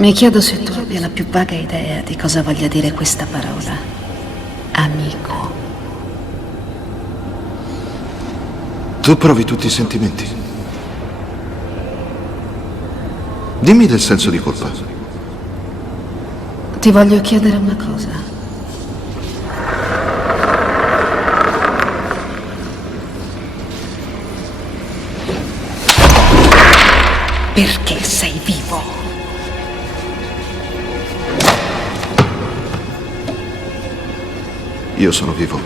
Mi chiedo se tu abbia la più vaga idea di cosa voglia dire questa parola. Amico. Tu provi tutti i sentimenti. Dimmi del senso di colpa. Ti voglio chiedere una cosa. Perché sei vivo? Io sono vivo.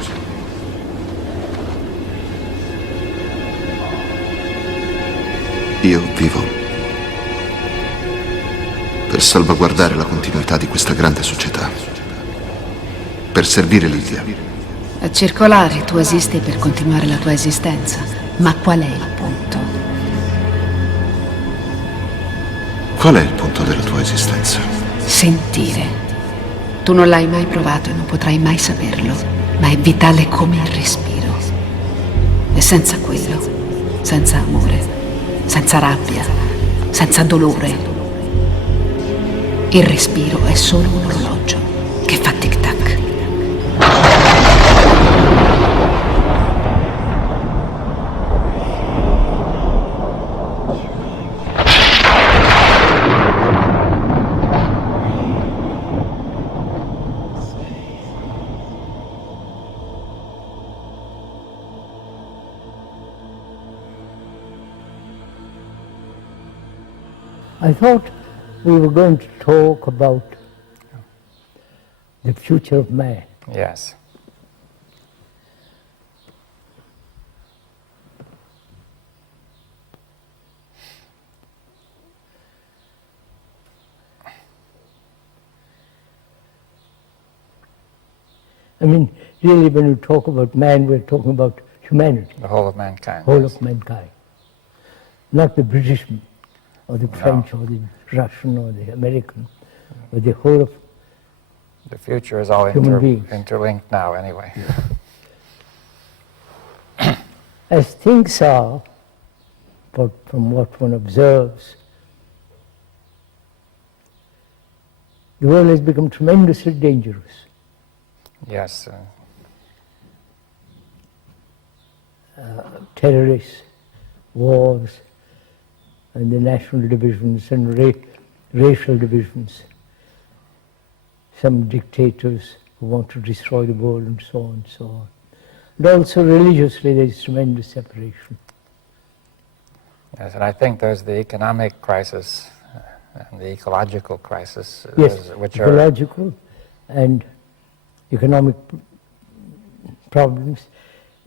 Io vivo per salvaguardare la continuità di questa grande società, per servire l'India. A circolare, tu esisti per continuare la tua esistenza. Ma qual è il punto? Qual è il punto della tua esistenza? Sentire. Tu non l'hai mai provato e non potrai mai saperlo, ma è vitale come il respiro. E senza quello, senza amore, senza rabbia, senza dolore, il respiro è solo un orologio che fa tic-tac. I thought we were going to talk about the future of man. Yes. I mean, really, when we talk about man, we're talking about humanity. The whole of mankind. Whole yes. of mankind. Not the British or the French or the Russian or the American, but the whole of The future is all human beings. interlinked now anyway. As things are, but from what one observes, the world has become tremendously dangerous. Yes. Terrorists, wars, and the national divisions and racial divisions. Some dictators who want to destroy the world and so on and so on. And also religiously there is tremendous separation. Yes, and I think there's the economic crisis and the ecological crisis, Yes, which are ecological and economic problems.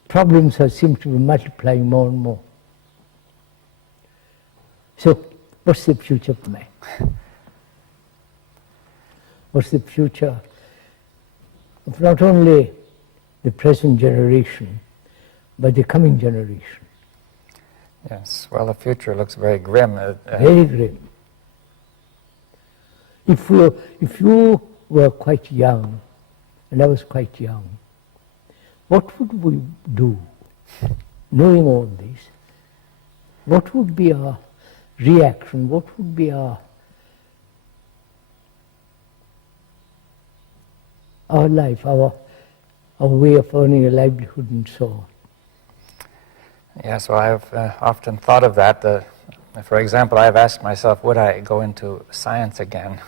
Problems seem to be multiplying more and more. So, what's the future of man? What's the future of not only the present generation, but the coming generation? Yes, well, the future looks very grim. Very grim. If you were quite young, and I was quite young, what would we do, knowing all this? What would be our reaction? What would be our life, our way of earning a livelihood and so on? Yes, well, I've often thought of that. For example, I've asked myself, would I go into science again?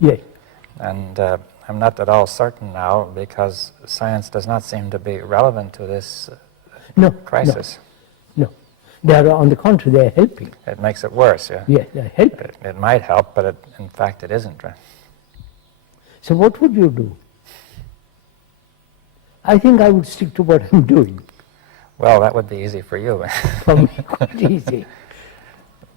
Yes. And I'm not at all certain now, because science does not seem to be relevant to this crisis. No. They are, on the contrary, they are helping. It makes it worse, yeah? Yes, they are helping. It might help, but in fact it isn't. Right? So what would you do? I think I would stick to what I'm doing. Well, that would be easy for you. For me, quite easy.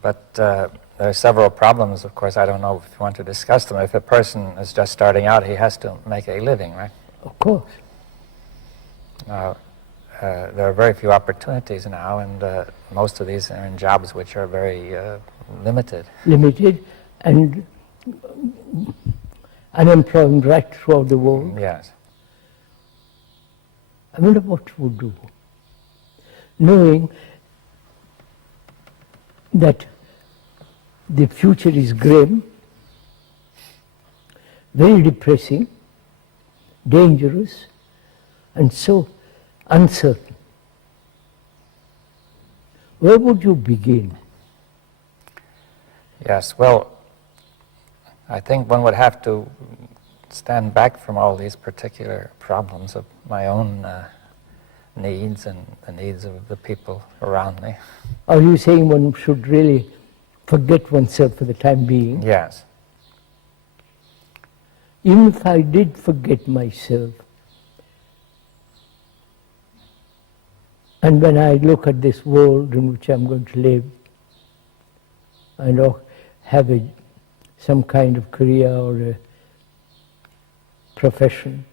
But there are several problems, of course. I don't know if you want to discuss them. If a person is just starting out, he has to make a living, right? Of course. Now, there are very few opportunities now, and most of these are in jobs which are very limited. Limited and unemployment right throughout the world. Yes. I wonder what you would do, knowing that the future is grim, very depressing, dangerous, and so uncertain. Where would you begin? Yes, well, I think one would have to stand back from all these particular problems of my own needs and the needs of the people around me. Are you saying one should really forget oneself for the time being? Yes. Even if I did forget myself, and when I look at this world in which I'm going to live, I know have some kind of career or a profession,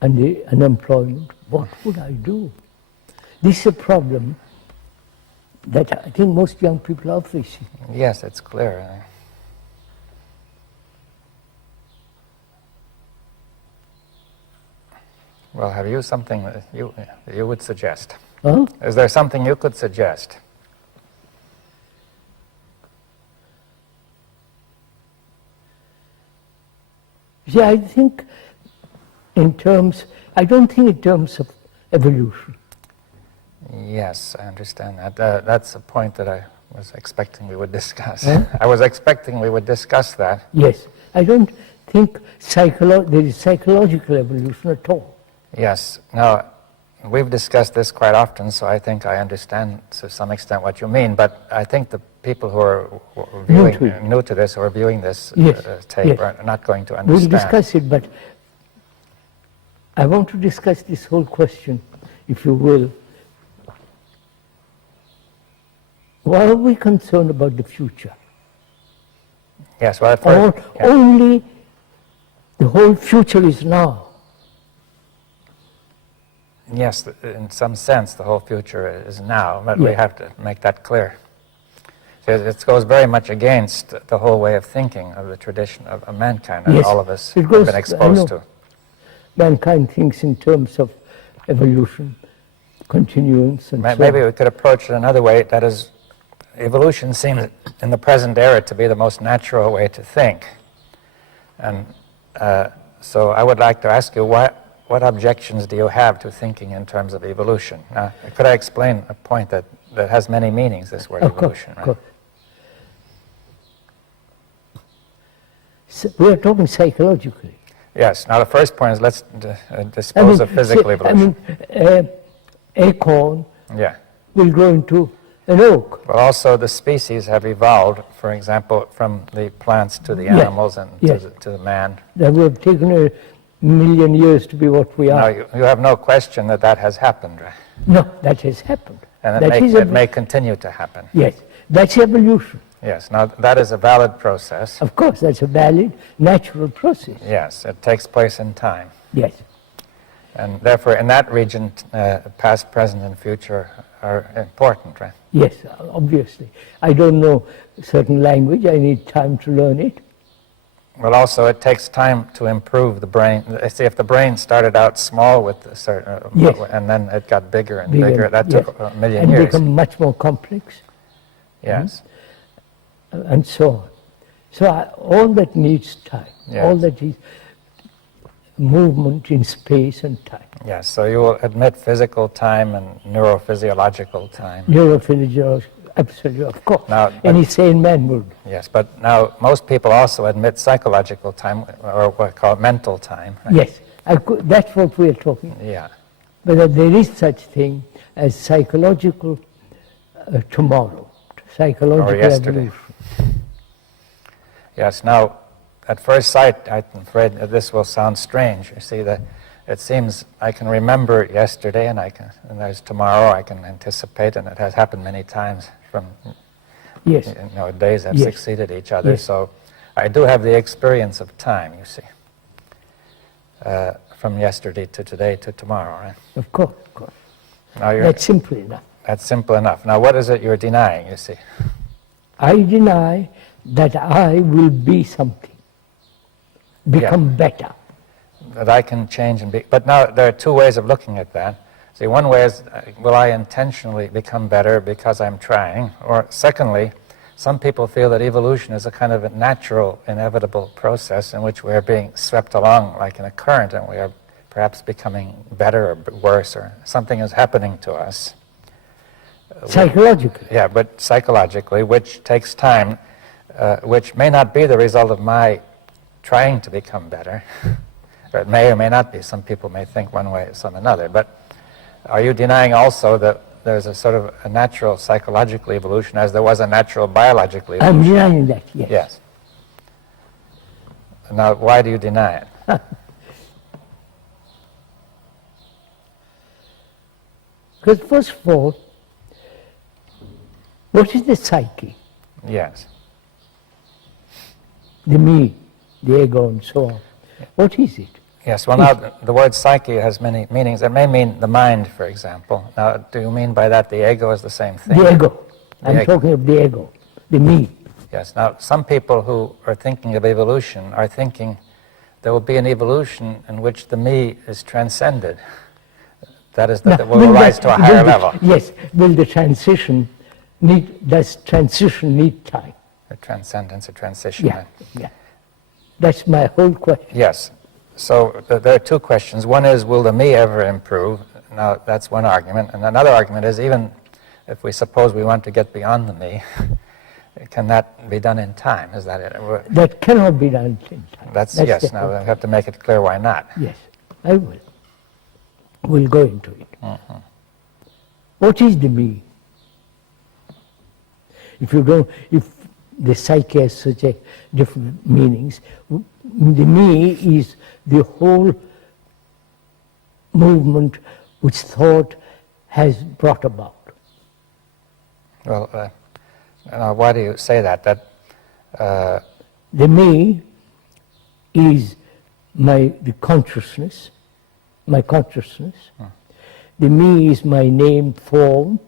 and an employment, what would I do? This is a problem that I think most young people are facing. Yes, it's clear. Well, have you something that you would suggest? Huh? Is there something you could suggest? See, I think I don't think in terms of evolution. Yes, I understand that. That's a point that I was expecting we would discuss. Huh? I was expecting we would discuss that. Yes, I don't think there is psychological evolution at all. Yes. Now, we've discussed this quite often, so I think I understand to some extent what you mean, but I think the people who are new to this or viewing this tape are not going to understand. We'll discuss it, but I want to discuss this whole question, if you will. Why are we concerned about the future? Yes, well, at first, Only the whole future is now. Yes, in some sense, the whole future is now, but we have to make that clear. So it goes very much against the whole way of thinking of the tradition of mankind that all of us have been exposed to. Mankind thinks in terms of evolution, continuance, and Maybe we could approach it another way. That is, evolution seems in the present era to be the most natural way to think. And so I would like to ask you, what objections do you have to thinking in terms of evolution? Now, could I explain a point that has many meanings, this word evolution? Of course. So we are talking psychologically. Yes. Now, the first point is let's dispose of physical evolution. Acorn will grow into an oak. But also the species have evolved, for example, from the plants to the animals and to the man. That we have taken a million years to be what we are. Now, you have no question that has happened, right? No, that has happened. And it may continue to happen. Yes, that's evolution. Yes, now that is a valid process. Of course, that's a valid, natural process. Yes, it takes place in time. Yes. And therefore, in that region, past, present, and future are important, right? Yes, obviously. I don't know certain language, I need time to learn it. Well, also, it takes time to improve the brain. See, if the brain started out small with a certain, and then it got bigger and bigger, that took a million years. And become much more complex. Yes. And so on. So all that needs time. Yes. All that is movement in space and time. Yes, so you will admit physical time and neurophysiological time. Neurophysiological, absolutely, of course. Now, any sane man would. Yes, but now most people also admit psychological time, or what we call mental time. Right? Yes, that's what we are talking about. Yeah. But there is such thing as psychological tomorrow, psychological evolution. Yes, now, at first sight, I'm afraid that this will sound strange. You see, that it seems I can remember yesterday, and there's tomorrow I can anticipate, and it has happened many times from days have succeeded each other. Yes. So I do have the experience of time, you see, from yesterday to today to tomorrow, right? Of course, of course. Now that's simple enough. That's simple enough. Now, what is it you're denying, you see? I deny that I will be something, become better. That I can change and be. But now there are two ways of looking at that. See, one way is, will I intentionally become better because I'm trying? Or secondly, some people feel that evolution is a kind of a natural, inevitable process in which we are being swept along like in a current, and we are perhaps becoming better or worse, or something is happening to us. Psychologically. Yeah, but psychologically, which takes time, which may not be the result of my trying to become better. Or it may or may not be. Some people may think one way, some another. But are you denying also that there's a sort of a natural psychological evolution as there was a natural biological evolution? I'm denying that, yes. Yes. Now, why do you deny it? Because first of all, what is the psyche? Yes. The me, the ego, and so on. What is it? Yes, well now the word psyche has many meanings. It may mean the mind, for example. Now, do you mean by that the ego is the same thing? The ego. I'm talking of the ego, the me. Yes, now some people who are thinking of evolution are thinking there will be an evolution in which the me is transcended. That is, that it will rise to a higher level. Yes, will the transition does transition need time? A transcendence, a transition. Yeah, yeah. That's my whole question. Yes. So there are two questions. One is, will the me ever improve? Now, that's one argument. And another argument is, even if we suppose we want to get beyond the me, can that be done in time? Is that it? That cannot be done in time. That's yes. Now, we have to make it clear why not. Yes, I will. We'll go into it. Mm-hmm. What is the me? If the psyche has such a different meanings, the me is the whole movement which thought has brought about. Well, why do you say that? The me is the consciousness, my consciousness. The me is my name, form,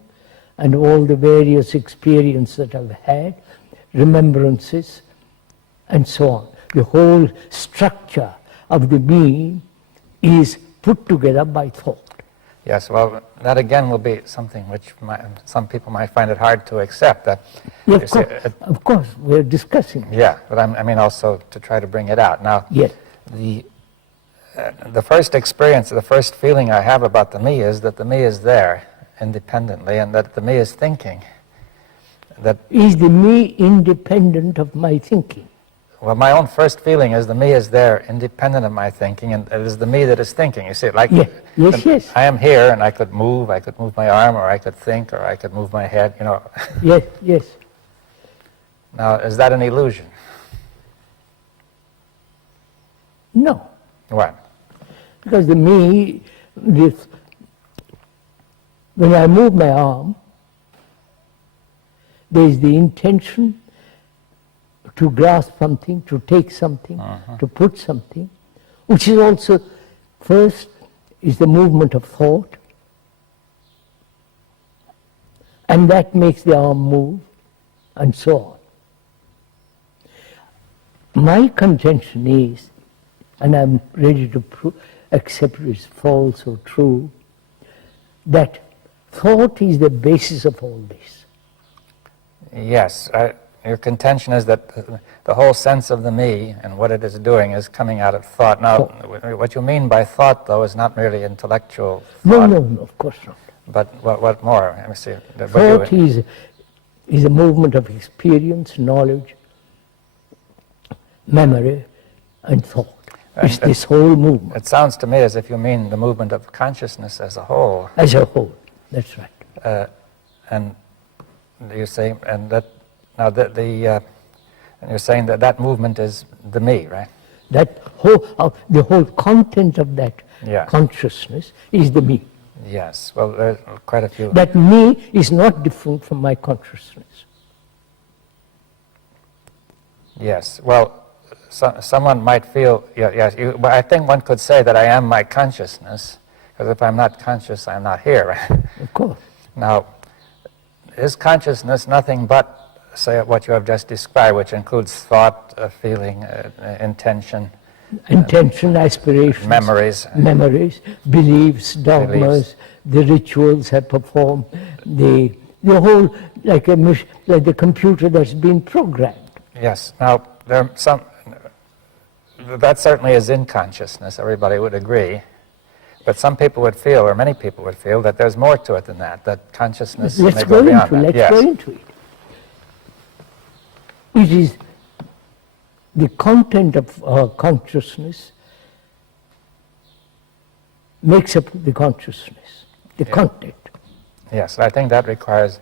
and all the various experiences that I've had, remembrances, and so on. The whole structure of the me is put together by thought. Yes, well, that again will be something which some people might find it hard to accept. Yeah, of course, we're discussing. Yeah, but I mean also to try to bring it out. Now, yes. The first experience, the first feeling I have about the me is that the me is there independently, and that the me is thinking. That is the me independent of my thinking? Well, my own first feeling is the me is there, independent of my thinking, and it is the me that is thinking. You see, like yes. I am here, and I could move my arm, or I could think, or I could move my head. You know. Yes. Now, is that an illusion? No. What? Because the me, when I move my arm, there is the intention to grasp something, to take something, to put something, which is also, first, is the movement of thought, and that makes the arm move, and so on. My contention is, and I'm ready to accept it as false or true, that thought is the basis of all this. Yes, your contention is that the whole sense of the me and what it is doing is coming out of thought. Now, what you mean by thought, though, is not merely intellectual thought. No, of course not. But what more? Let me see. Thought is a movement of experience, knowledge, memory, and thought. It's this whole movement. It sounds to me as if you mean the movement of consciousness as a whole. As a whole, that's right. And you say, and that now and you're saying that movement is the me, right? That whole, the whole content of that consciousness is the me. Yes. Well, there's quite a few. That me is not different from my consciousness. Yes. Well. Someone might feel, but I think one could say that I am my consciousness, because if I'm not conscious, I'm not here. Right? Of course. Now, is consciousness nothing but, say, what you have just described, which includes thought, feeling, intention? Intention, aspirations. Memories, beliefs, dogmas, the rituals I perform, the the whole, like the computer that's been programmed. Yes. Now, there are some, that certainly is in consciousness, everybody would agree. But some people would feel, or many people would feel, that there's more to it than that, that consciousness may go beyond that. Let's go into it. It is the content of our consciousness makes up the consciousness, the content. Yes, I think that requires,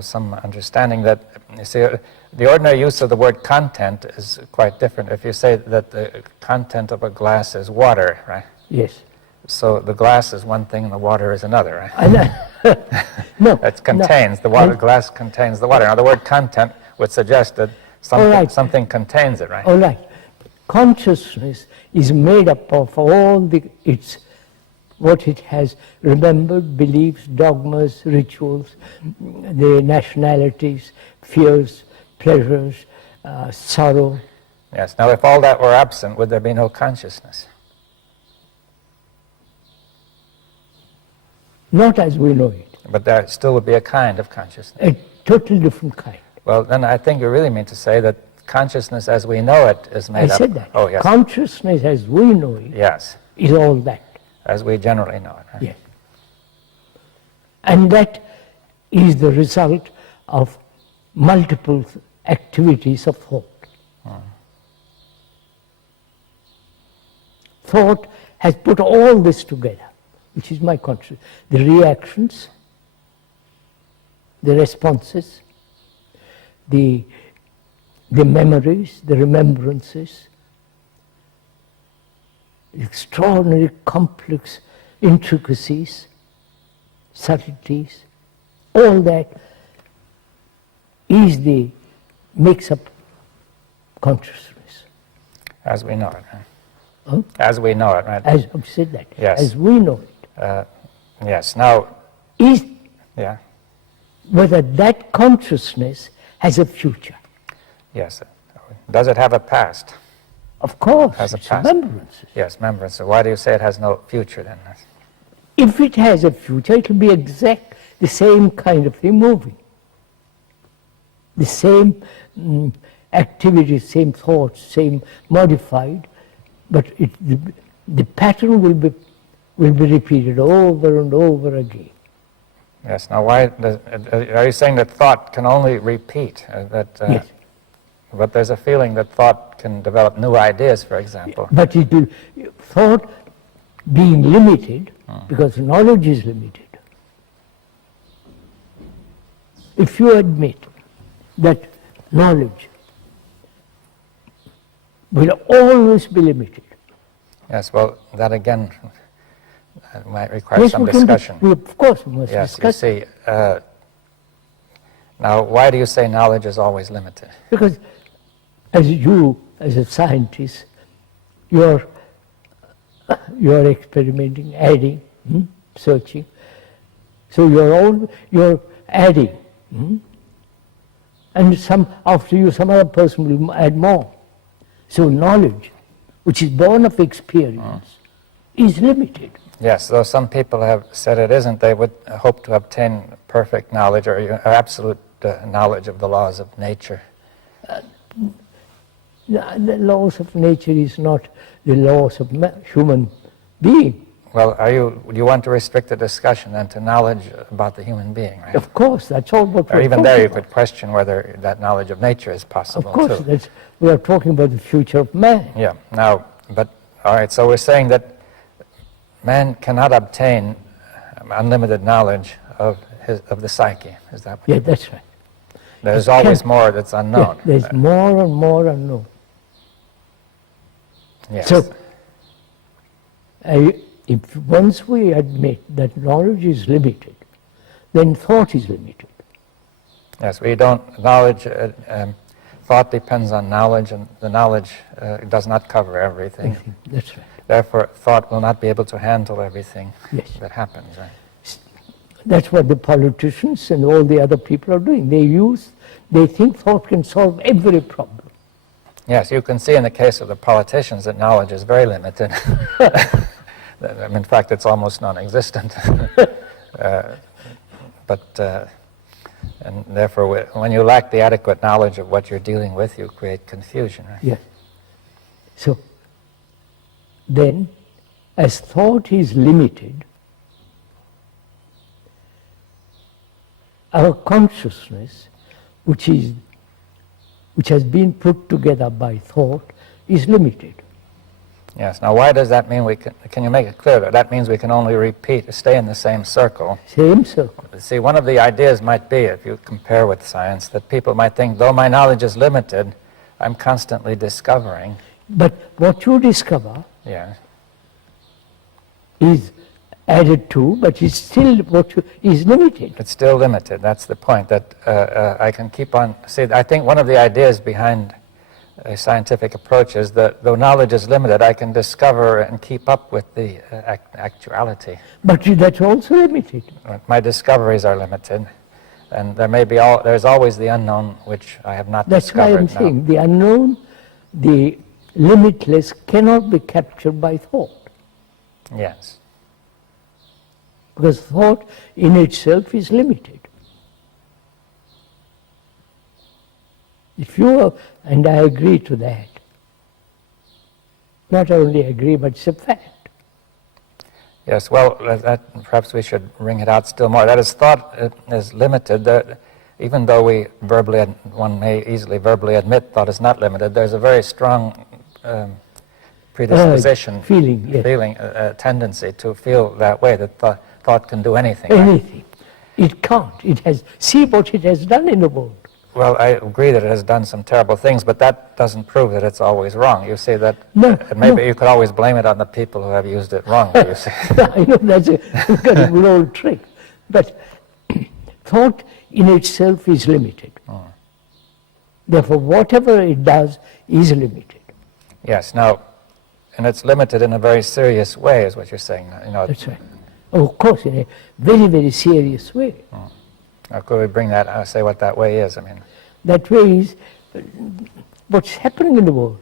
some understanding that, you see, the ordinary use of the word content is quite different. If you say that the content of a glass is water, right? Yes. So the glass is one thing and the water is another, right? No. It contains, the water, glass contains the water. Now the word content would suggest that something contains it, right? All right. Consciousness is made up of all what it has remembered, beliefs, dogmas, rituals, the nationalities, fears, pleasures, sorrow. Yes. Now if all that were absent, would there be no consciousness? Not as we know it. But there still would be a kind of consciousness. A totally different kind. Well, then I think you really mean to say that consciousness as we know it is made up. I said that. Oh, yes. Consciousness as we know it is all that. As we generally know it. Right? Yes. And that is the result of multiple activities of thought. Thought has put all this together, which is my consciousness. The reactions, the responses, the memories, the remembrances, extraordinary complex intricacies, subtleties, all that makes up consciousness. As we know it, right? Huh? As we know it, right? As I've said that. Yes. As we know it. Yes. Now, yeah. Whether that consciousness has a future. Yes. Does it have a past? Of course. Has a it's past. Remembrances. Yes, remembrance. So why do you say it has no future then? If it has a future, it will be exact the same kind of thing moving. The same activities, same thoughts, same modified, but the pattern will be repeated over and over again. Yes. Now, are you saying that thought can only repeat? Yes. But there's a feeling that thought can develop new ideas, for example. But thought being limited, because knowledge is limited. If you admit that knowledge will always be limited. Yes, well, that again might require some discussion. Of course, we must discuss. You see, now, why do you say knowledge is always limited? Because as a scientist, you're experimenting, adding, searching. So you're adding. And after you, some other person will add more. So knowledge, which is born of experience, is limited. Yes, though some people have said it isn't, they would hope to obtain perfect knowledge or absolute knowledge of the laws of nature. The laws of nature is not the laws of human being. Well, do you want to restrict the discussion then to knowledge about the human being, right? Of course, that's all what we're even talking there you about. could question whether that knowledge of nature is possible, Of course, too. we are talking about the future of man. Yeah, now, all right, so we're saying that man cannot obtain unlimited knowledge of the psyche, is that what Yeah, that's right. There's always more that's unknown. Yeah, there's more and more unknown. Yes. So, if once we admit that knowledge is limited, then thought is limited. Yes, thought depends on knowledge, and the knowledge does not cover everything. That's right. Therefore, thought will not be able to handle everything that happens, right? That's what the politicians and all the other people are doing. They think thought can solve every problem. Yes, you can see in the case of the politicians that knowledge is very limited. In fact, it's almost non-existent. But And therefore, when you lack the adequate knowledge of what you're dealing with, you create confusion, right? Yes. So, then, as thought is limited, our consciousness, which has been put together by thought, is limited. Yes. Now, why does that mean we can you make it clear that that means we can only stay in the same circle? Same circle. See, one of the ideas might be, if you compare with science, that people might think, though my knowledge is limited, I'm constantly discovering. But what you discover Yeah. is added to, but it's still is limited. It's still limited. That's the point, that I can keep on. See, I think one of the ideas behind a scientific approach is that though knowledge is limited, I can discover and keep up with the actuality. But that's also limited. My discoveries are limited, and there's always the unknown which I have not That's discovered. why I'm saying the unknown, the limitless cannot be captured by thought. Yes. Because thought in itself is limited. If you and I agree to that, not only agree, but it's a fact. Yes, well, perhaps we should bring it out still more. That is, thought is limited. Even though one may easily verbally admit thought is not limited, there's a very strong predisposition, feeling, tendency to feel that way, that thought can do anything. Anything. Right? It can't. It has. See what it has done in the world. Well, I agree that it has done some terrible things, but that doesn't prove that it's always wrong. You say that maybe you could always blame it on the people who have used it wrongly, you see. I know that's a good old trick. But thought in itself is limited. Therefore, whatever it does is limited. Yes, now, and it's limited in a very serious way, is what you're saying. That's right. Oh, of course, in a very, very serious way. Now, could we bring that, say what that way is? I mean, that way is what's happening in the world.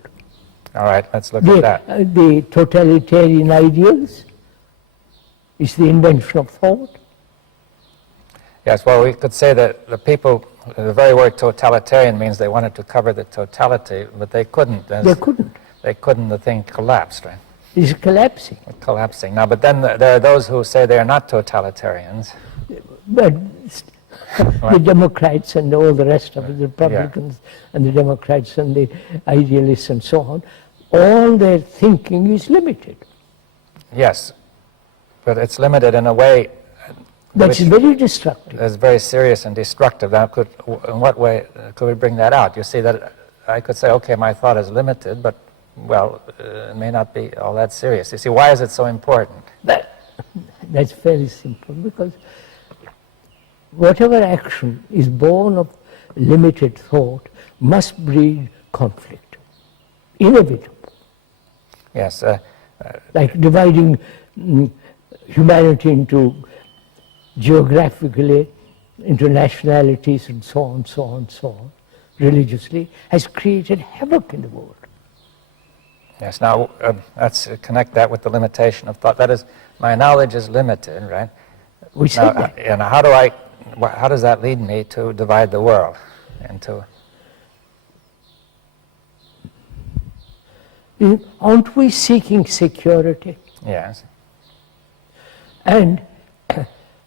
All right, let's look at that. The totalitarian ideals is the invention of thought. Yes, well, we could say that the very word totalitarian means they wanted to cover the totality, but they couldn't. They couldn't. They couldn't, the thing collapsed, right? It's collapsing. Collapsing. Now, but then there are those who say they are not totalitarians. But the Democrats and all the rest of the Republicans and the Democrats and the idealists and so on, all their thinking is limited. Yes, but it's limited in a way that's very destructive. It's very serious and destructive. Now, in what way could we bring that out? You see that I could say, okay, my thought is limited, but, well, it may not be all that serious. You see, why is it so important? That's very simple, because whatever action is born of limited thought must breed conflict. Inevitable. Yes. Like dividing humanity into geographically, into nationalities and so on, so on, so on, religiously, has created havoc in the world. Yes, now let's connect that with the limitation of thought. That is, my knowledge is limited, right? We said that. And how does that lead me to divide the world into? Aren't we seeking security? Yes. And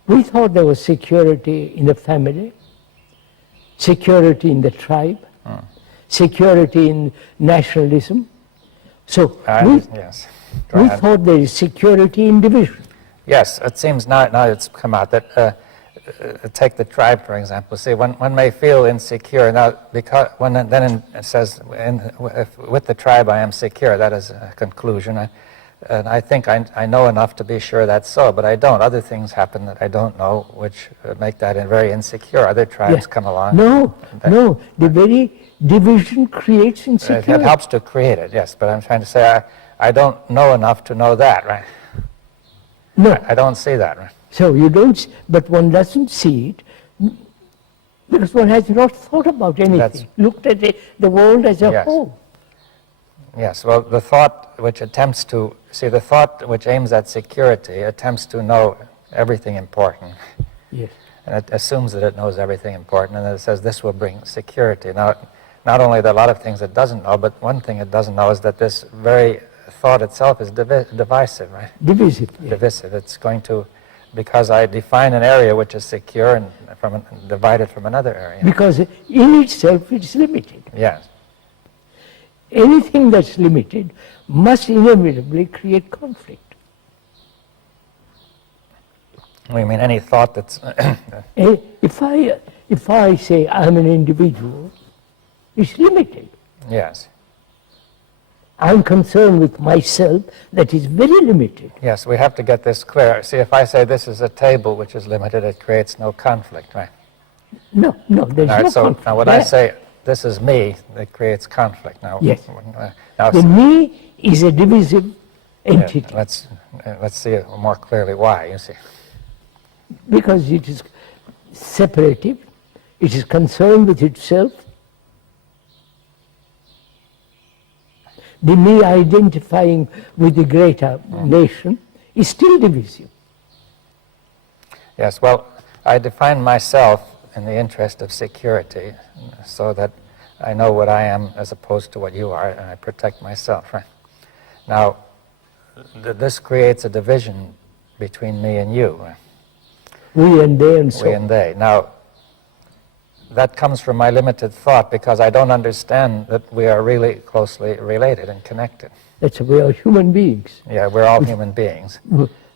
we thought there was security in the family, security in the tribe, security in nationalism. So we thought there is security in division. Yes, it seems now it's come out that, take the tribe, for example. See, one may feel insecure. Now, because it says, with the tribe I am secure, that is a conclusion. And I think I know enough to be sure that's so, but I don't. Other things happen that I don't know, which make that very insecure. Other tribes come along. No, the very division creates insecurity. It helps to create it, yes, but I'm trying to say I don't know enough to know that, right? No. I don't see that, right? So you don't, but one doesn't see it because one has not thought about anything, looked at the world as a whole. Yes, well, the thought which attempts to, the thought which aims at security attempts to know everything important. Yes. and it assumes that it knows everything important, and then it says this will bring security. Now, not only are there a lot of things it doesn't know, but one thing it doesn't know is that this very thought itself is divisive, right? Divisive. Yeah. Divisive. It's going to, because I define an area which is secure and divide it from another area. Because in itself it's limited. Yes. Anything that's limited must inevitably create conflict. We mean any thought that's... If I say I'm an individual, it's limited. Yes. I'm concerned with myself, that is very limited. Yes, we have to get this clear. See, if I say this is a table which is limited, it creates no conflict, right? No, there's no conflict. Now when I say this is me, it creates conflict. Now, yes. Now, the me is a divisive entity. Yeah, let's see it more clearly why, you see. Because it is separative, it is concerned with itself. The me identifying with the greater nation is still divisive. Yes, well, I define myself in the interest of security so that I know what I am as opposed to what you are, and I protect myself, right? Now, this creates a division between me and you. Right? We and they and so on. We and they. Now, that comes from my limited thought because I don't understand that we are really closely related and connected. That's why we are human beings. Yeah, we're all human beings.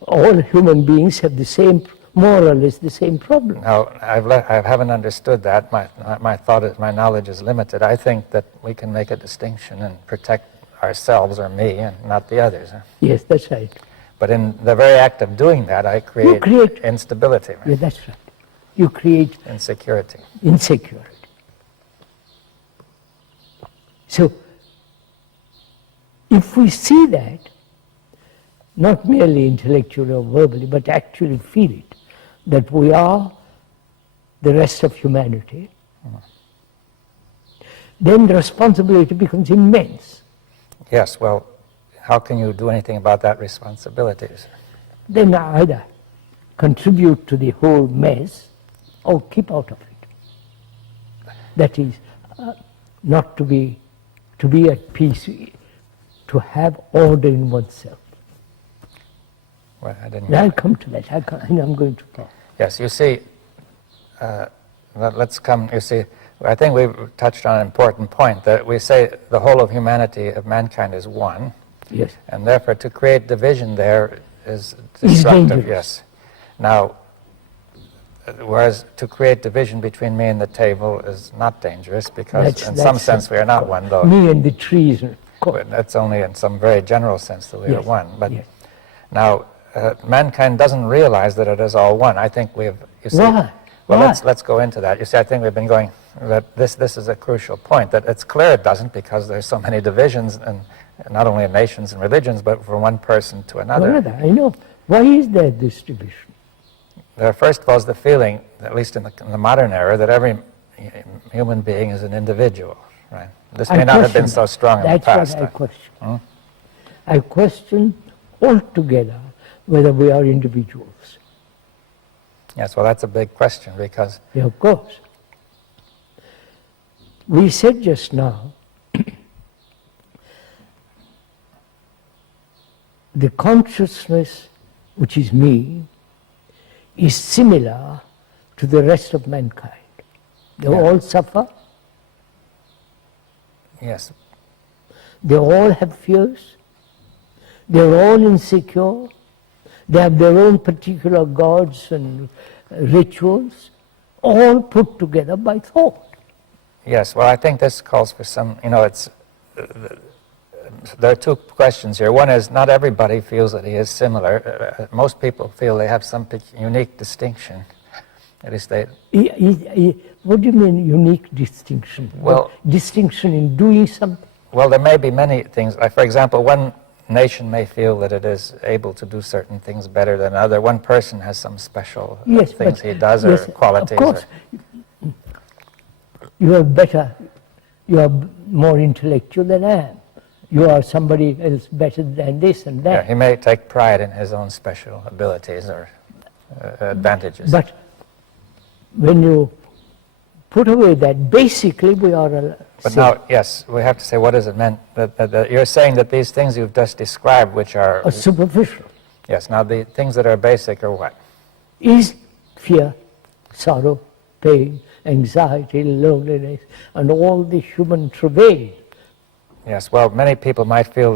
All human beings have the same, more or less the same problem. Now, I haven't understood that. My thought is, my knowledge is limited. I think that we can make a distinction and protect ourselves or me and not the others. Huh? Yes, that's right. But in the very act of doing that, I create instability. Right? Yeah, that's right. You create insecurity. So, if we see that, not merely intellectually or verbally, but actually feel it, that we are the rest of humanity, then the responsibility becomes immense. Yes, well, how can you do anything about that responsibility? Then either contribute to the whole mess or keep out of it. That is, not to be at peace, to have order in oneself. Well, I didn't. I'll come to that. I'm going to talk. Yes, you see, let's come, you see, I think we've touched on an important point, that we say the whole of humanity, of mankind, is one. Yes. And therefore, to create division there is destructive. Yes. Now, whereas to create division between me and the table is not dangerous, because in some sense we are not one, though. Me and the trees. That's only in some very general sense that we are one. But now, mankind doesn't realize that it is all one. I think we have, you see. Why? Well, let's go into that. You see, I think we've been going, that this is a crucial point, that it's clear it doesn't, because there's so many divisions, and not only in nations and religions, but from one person to another. I know. Why is there this division? There, first of all, is the feeling, at least in the modern era, that every human being is an individual, right? This may not have been so strong in the past. That's what I question. I question altogether whether we are individuals. Yes, well, that's a big question, because... Yeah, of course. We said just now, the consciousness, which is me, is similar to the rest of mankind. They all suffer. Yes. They all have fears. They're all insecure. They have their own particular gods and rituals, all put together by thought. Yes, well, I think this calls for some, there are two questions here. One is, not everybody feels that he is similar. Most people feel they have some unique distinction. At least they... What do you mean, unique distinction? Well, distinction in doing something? Well, there may be many things. Like, for example, one nation may feel that it is able to do certain things better than another. One person has some special things he does, or qualities. Of course. You are better, you are more intellectual than I am. You are somebody else better than this and that. Yeah, he may take pride in his own special abilities or advantages. But when you put away that, basically we are But same. now, yes, we have to say, what does it mean? That you're saying that these things you've just described, which are... Superficial. Yes, now the things that are basic are what? Is fear, sorrow, pain, anxiety, loneliness, and all the human travail. Yes, well, many people might feel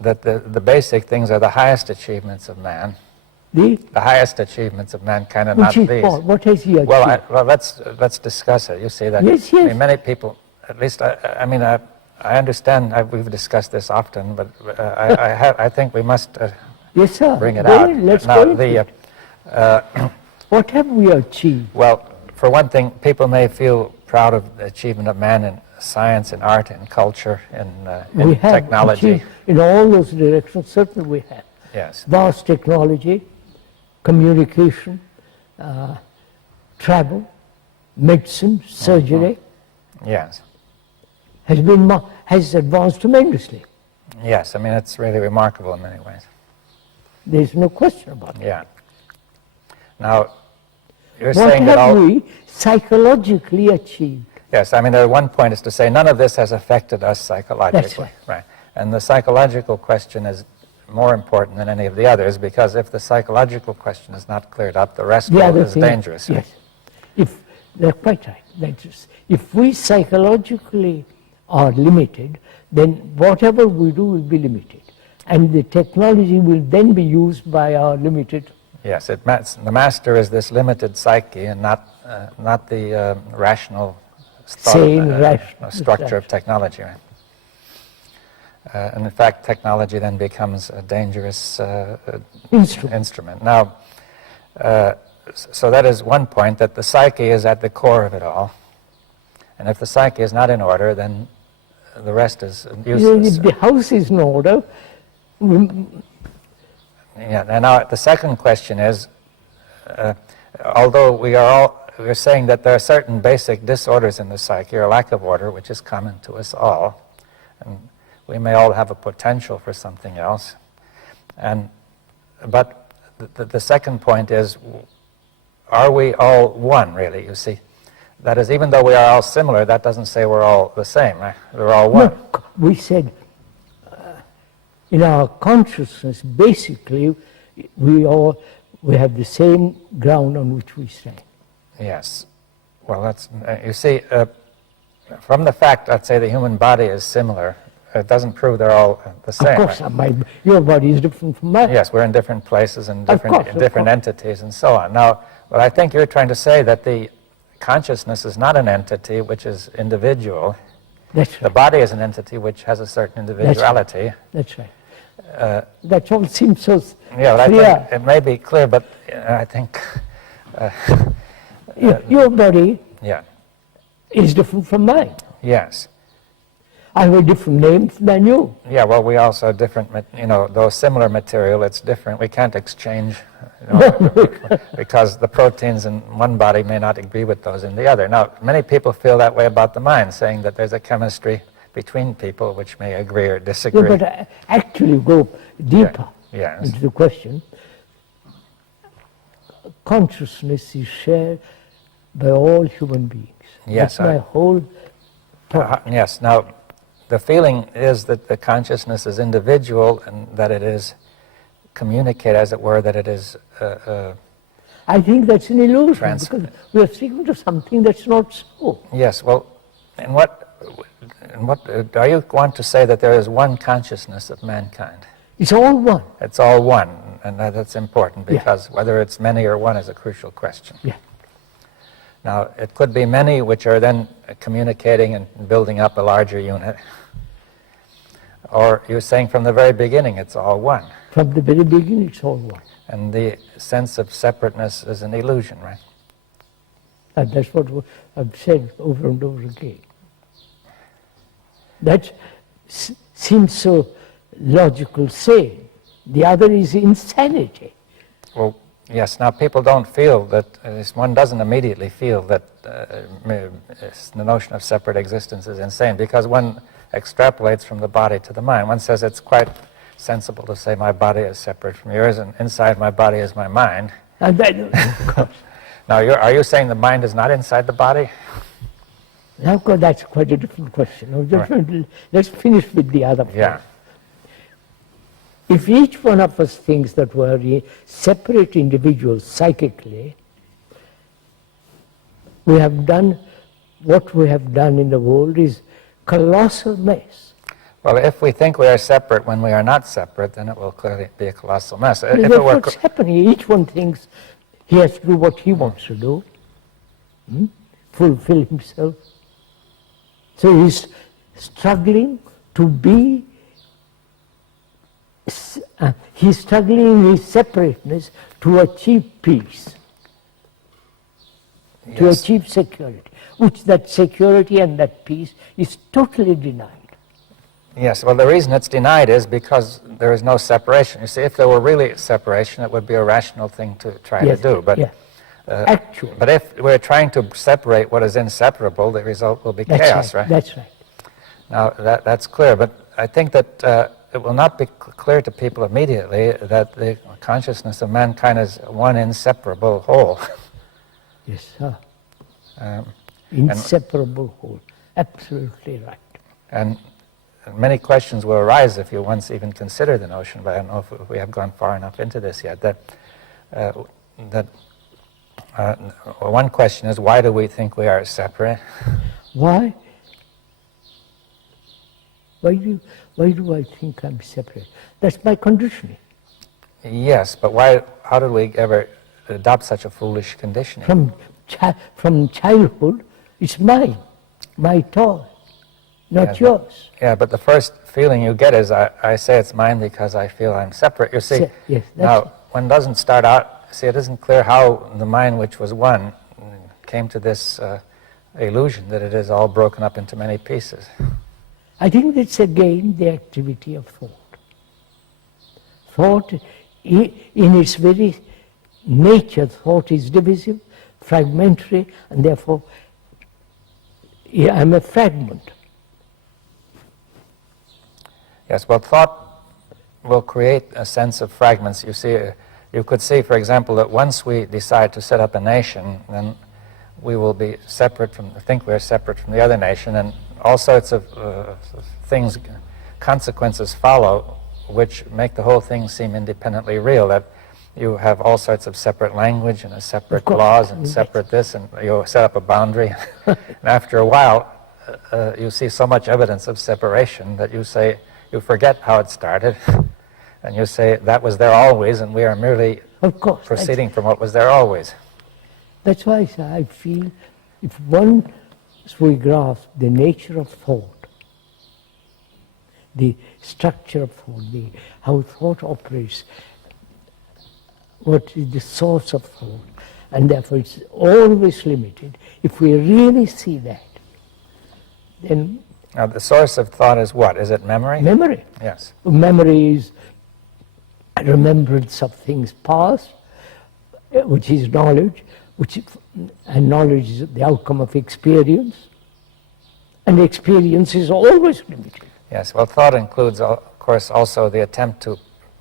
that the basic things are the highest achievements of man. The highest achievements of mankind, and not Which is these. what has he achieved? Well, let's discuss it. You see that? Yes, I yes. mean, many people, at least I understand. We've discussed this often, but I think we must Yes, sir. bring it Go out. in, let's Now, go into it. What have we achieved? Well, for one thing, people may feel proud of the achievement of man in science, in art, in culture, in We have technology. achieved in all those directions, certainly we have. Yes. Vast technology, communication, travel, medicine, surgery Yes. has advanced tremendously. Yes. I mean, it's really remarkable in many ways. There's no question about it. Yeah. Now, you're What saying that have all... we psychologically achieved? Yes, I mean, one point is to say none of this has affected us psychologically. That's right. Right. And the psychological question is more important than any of the others, because if the psychological question is not cleared up, the rest The other is thing, dangerous. yes. They're quite right, dangerous. If we psychologically are limited, then whatever we do will be limited. And the technology will then be used by our limited... Yes, the master is this limited psyche and not the rational Sane, rational structure of technology. Right? And in fact, technology then becomes a dangerous instrument. Now, so that is one point, that the psyche is at the core of it all. And if the psyche is not in order, then the rest is useless. If the house is in order, Yeah, and now the second question is, although we're saying that there are certain basic disorders in the psyche, or lack of order, which is common to us all, and we may all have a potential for something else, but the second point is, are we all one, really, you see? That is, even though we are all similar, that doesn't say we're all the same, right? We're all one. no, we said in our consciousness, basically, we have the same ground on which we stand. Yes. Well, that's, you see, from the fact, let's say, the human body is similar, it doesn't prove they're all the same. Of course, right? your body is different from mine. Yes, we're in different places and Of course, of different course. entities and so on. Now, but I think you're trying to say that the consciousness is not an entity which is individual. That's The right. body is an entity which has a certain individuality. That's right. That all seems so Yeah, but clear. I think it may be clear, but I think... Your body yeah, is different from mine. yes. I have a different name than you. Yeah, well, we also have different, though similar material, it's different. We can't exchange, because the proteins in one body may not agree with those in the other. Now, many people feel that way about the mind, saying that there's a chemistry between people which may agree or disagree. Yeah, but actually go deeper Yes. into the question. Consciousness is shared by all human beings. Yes, That's my whole point. Yes, now, the feeling is that the consciousness is individual and that it is communicate, as it were, that it is... I think that's an illusion, Trans- because we are speaking of something that's not so. yes, well, and what are you want to say that there is one consciousness of mankind? It's all one. It's all one, and that's important, Yeah. because whether it's many or one is a crucial question. Yeah. Now, it could be many which are then communicating and building up a larger unit, or you're saying from the very beginning it's all one, From the very beginning, it's all one. and the sense of separateness is an illusion, right? And that's what I've said over and over again. That seems so logical saying. The other is insanity. Well, yes, now people don't feel that, one doesn't immediately feel that the notion of separate existence is insane, because one extrapolates from the body to the mind. One says it's quite sensible to say my body is separate from yours, and inside my body is my mind. And that, of course, Now, are you saying the mind is not inside the body? Now, that's quite a different question. Let's finish with the other point. Yeah. If each one of us thinks that we're separate individuals psychically, we have done what we have done in the world is colossal mess. Well, if we think we are separate when we are not separate, then it will clearly be a colossal mess. If That's it were what's happening. Each one thinks he has to do what he wants to do, fulfill himself. So he's struggling to be, he's struggling in his separateness to achieve peace, to achieve security, which that security and that peace is totally denied. Yes, well, the reason it's denied is because there is no separation. You see, if there were really separation, it would be a rational thing to try to do. But, actually. But if we're trying to separate what is inseparable, the result will be chaos, right? That's right. Now, that's clear, but I think that it will not be clear to people immediately that the consciousness of mankind is one inseparable whole. Yes, sir. Inseparable whole. Absolutely right. And many questions will arise if you once even consider the notion, but I don't know if we have gone far enough into this yet, one question is, why do we think we are separate? Why? Why do I think I'm separate? That's my conditioning. Yes, but why? How did we ever adopt such a foolish conditioning? From childhood, it's mine, my toy, not yours. Yeah, but the first feeling you get is, I say it's mine because I feel I'm separate. You see, yes, now, one doesn't start out, see, it isn't clear how the mind which was one came to this illusion that it is all broken up into many pieces. I think it's again the activity of thought. Thought, in its very nature, thought is divisive, fragmentary, and therefore I'm a fragment. Yes, well, thought will create a sense of fragments. You see, you could see, for example, that once we decide to set up a nation, then we will be separate from, think we're separate from the other nation, and all sorts of things, consequences follow, which make the whole thing seem independently real, that you have all sorts of separate language and a separate laws and separate this, and you set up a boundary. And after a while, you see so much evidence of separation that you say, you forget how it started, and you say that was there always, and we are merely proceeding from what was there always. That's why I feel if once we grasp the nature of thought, the structure of thought, how thought operates, what is the source of thought, and therefore it's always limited. If we really see that, then... Now, the source of thought is what? Is it memory? Memory. Yes. Memory is a remembrance of things past, which is knowledge, and knowledge is the outcome of experience, and experience is always limited. Yes, well, thought includes, of course, also the attempt to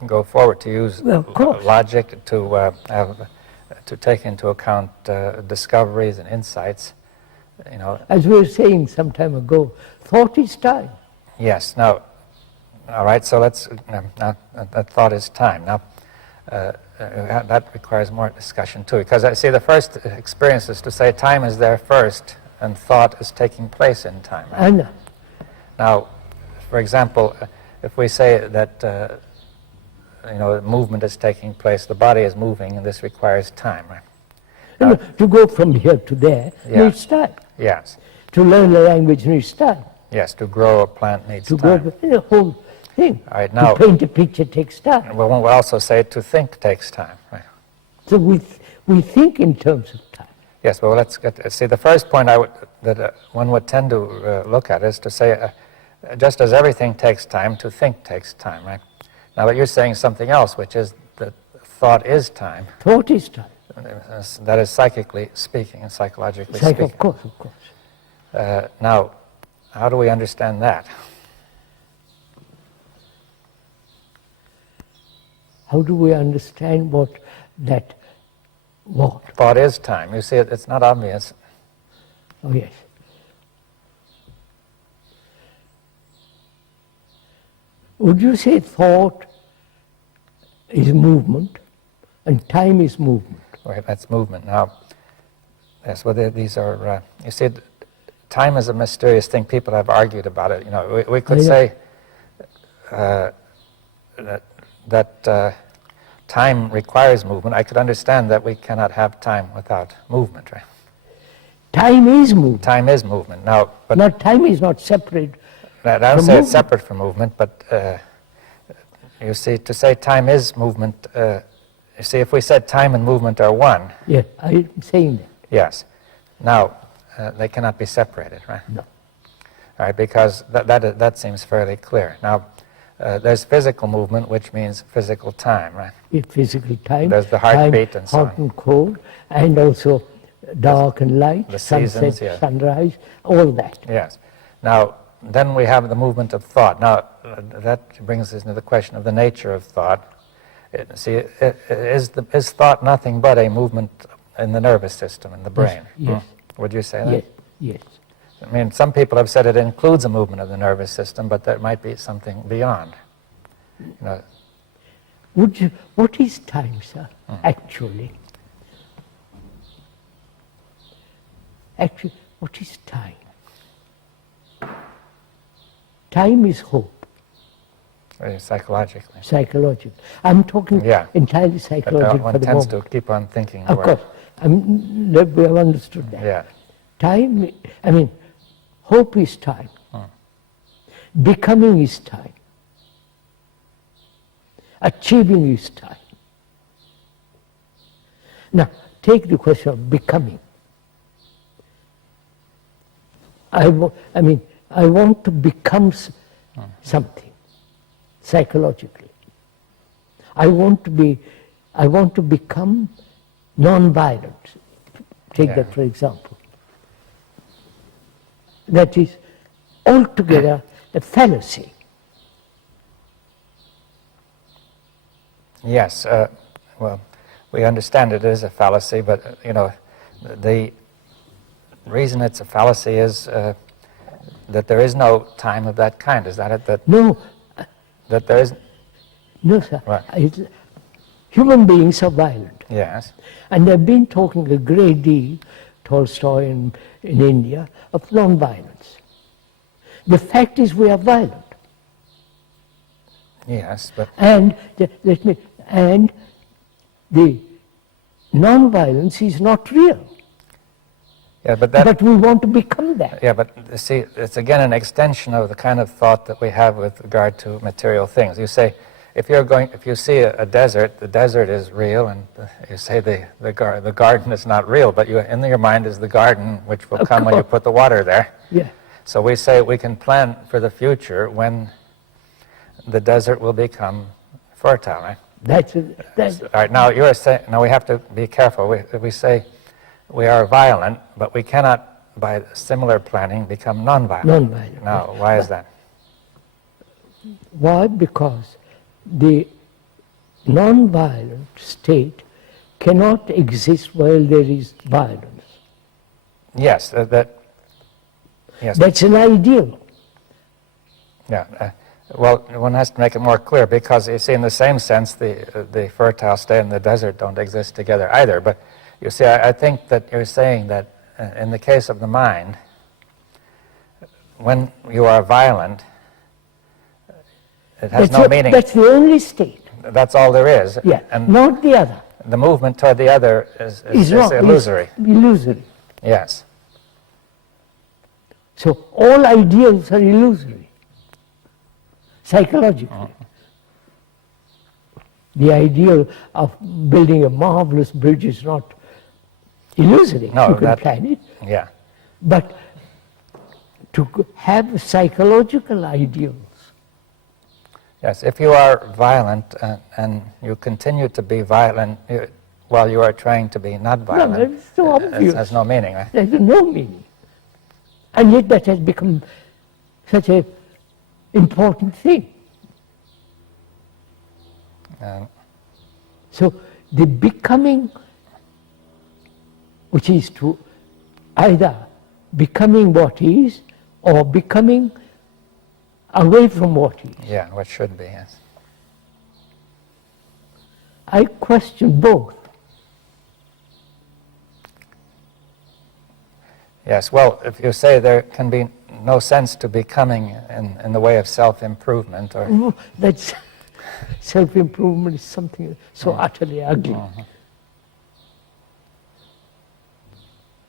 go forward, to use logic, to take into account discoveries and insights. You know, as we were saying some time ago, thought is time. Yes. Now, all right. So let's. Now, that thought is time. Now, that requires more discussion too, because I see the first experience is to say time is there first, and thought is taking place in time. Right? I know. Now, for example, if we say that movement is taking place, the body is moving, and this requires time. Right? Now, to go from here to there needs time. Yes. To learn a language needs time. Yes, to grow a plant needs time. To grow the whole thing. All right, now, to paint a picture takes time. Well, we'll also say to think takes time. Right? So we think in terms of time. Yes, well, let's see, the first point that one would tend to look at is to say, just as everything takes time, to think takes time, right? Now, but you're saying something else, which is that thought is time. Thought is time. That is psychically speaking and psychologically speaking. Of course. Now, how do we understand that? How do we understand that What? Thought is time. You see, it's not obvious. Oh, yes. Would you say thought is movement and time is movement? Right, that's movement. Now, yes, well, these are, you see, time is a mysterious thing. People have argued about it. You know, we could say that time requires movement. I could understand that we cannot have time without movement, right? Time is movement. Time is movement. Now, but not time is not separate. I don't say it's separate from movement, but you see, to say time is movement, you see, if we said time and movement are one. Yes, I'm saying that. Yes. Now, they cannot be separated, right? No. All right, because that seems fairly clear. Now, there's physical movement, which means physical time, right? Physical time. There's the heartbeat time, and so on. hot and cold, and also dark and light, the sunset, seasons, yeah. sunrise, all that. Yes. Now, then we have the movement of thought. Now, that brings us into the question of the nature of thought. Is thought nothing but a movement in the nervous system, in the brain? Yes. Would you say that? Yes. I mean, some people have said it includes a movement of the nervous system, but there might be something beyond. You know, what is time, sir, actually? Actually, what is time? Time is hope. Psychologically. Psychological. I'm talking entirely psychological one for the tends moment. to keep on thinking. Of course. We have understood that. Yeah. Time, I mean, hope is time. Becoming is time. Achieving is time. Now, take the question of becoming. I want to become something psychologically. I want to become non-violent. Take that for example. That is altogether a fallacy. Yes. Well, we understand it is a fallacy, but you know, the reason it's a fallacy is that there is no time of that kind. Is that it? That no. That there is. No, sir. Right. Human beings are violent. Yes. And they've been talking a great deal, Tolstoy in India, of non-violence. The fact is we are violent. Yes, but... And the non-violence is not real. Yeah, but we want to become that. Yeah, but see, it's again an extension of the kind of thought that we have with regard to material things. You say, if you see a desert, the desert is real, and you say the garden is not real, but in your mind is the garden, which will come when you put the water there. Yeah. So we say we can plan for the future when the desert will become fertile, right? That's all right. Now you are saying. Now we have to be careful. We say we are violent, but we cannot, by similar planning, become non-violent. Non-violent. Now, why is that? Why? Because the non-violent state cannot exist while there is violence. Yes, yes. That's an ideal. Yeah. Well, one has to make it more clear, because you see, in the same sense, the fertile state and the desert don't exist together either. But you see, I think that you're saying that in the case of the mind, when you are violent, it has no meaning. That's the only state. That's all there is. Yeah, and not the other. The movement toward the other is illusory. It's illusory. Yes. So all ideals are illusory, psychologically. The ideal of building a marvelous bridge is not illusory. No, you can plan it. Yeah. But to have psychological ideals. Yes, if you are violent and you continue to be violent while you are trying to be not violent, no, it's so obvious. It has no meaning, right? There's no meaning. And yet that has become such an important thing. So the becoming which is to either becoming what is or becoming away from what is. Yeah, what should be, yes. I question both. Yes, well, if you say there can be no sense to becoming in the way of self-improvement, or... That's self-improvement is something so utterly ugly.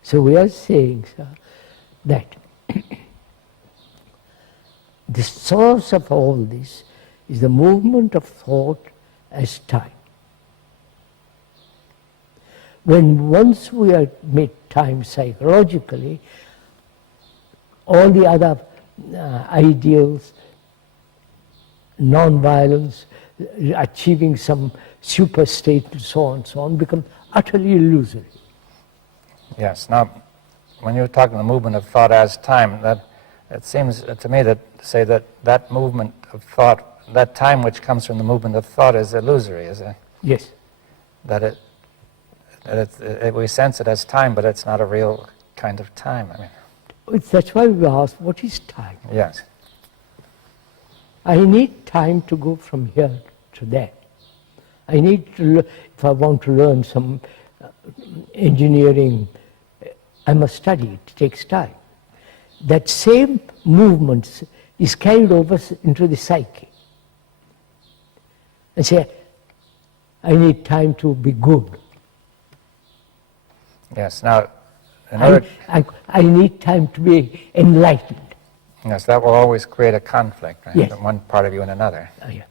So we are saying, sir, that the source of all this is the movement of thought as time. When once we admit time psychologically, all the other ideals, non-violence, achieving some super state and so on, become utterly illusory. Yes, now, when you're talking the movement of thought as time, that it seems to me that say that that movement of thought, that time which comes from the movement of thought is illusory, is it? Yes. That we sense it as time, but it's not a real kind of time. I mean, that's why we ask, what is time? Yes. I need time to go from here to there. I need to, if I want to learn some engineering, I must study, it takes time. That same movement is carried over into the psyche. And say, I need time to be good. Yes, now, in order... I need time to be enlightened. Yes, that will always create a conflict, right? Yes. One part of you and another. Yeah.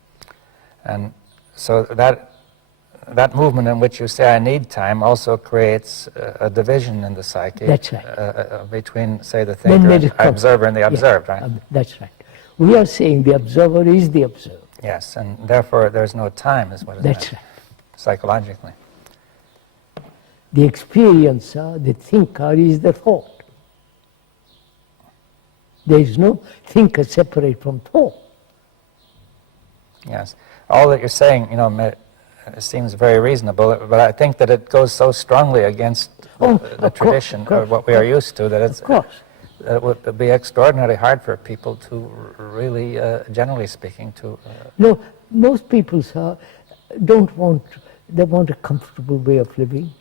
And so that movement in which you say I need time also creates a division in the psyche. That's right. Between, say, the thinker, observer, and the observed, right? That's right. We are saying the observer is the observed. Yes, and therefore there's no time, is what it is. That's right. Psychologically. The experiencer, the thinker, is the thought. There is no thinker separate from thought. Yes. All that you're saying, seems very reasonable, but I think that it goes so strongly against the tradition, or what we are used to, that it would be extraordinarily hard for people to really, generally speaking, to... No, most people, sir, they want a comfortable way of living.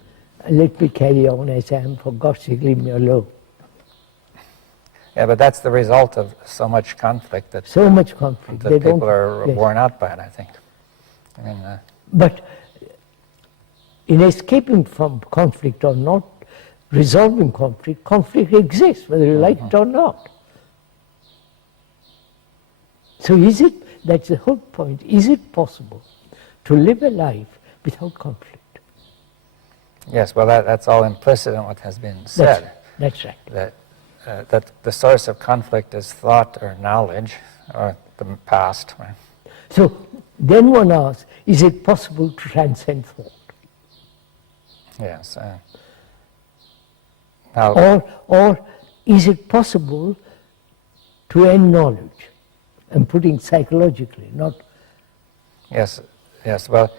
Let me carry on as I am, for God's sake, leave me alone. Yeah, but that's the result of so much conflict that people are worn out by it, I think. I mean, but in escaping from conflict or not, resolving conflict exists, whether you like it or not. So that's the whole point, is it possible to live a life without conflict? Yes, well, that's all implicit in what has been said. That's right. That the source of conflict is thought or knowledge, or the past. Right? So then one asks, is it possible to transcend thought? Yes. Or is it possible to end knowledge? I'm putting psychologically, not... Yes, well,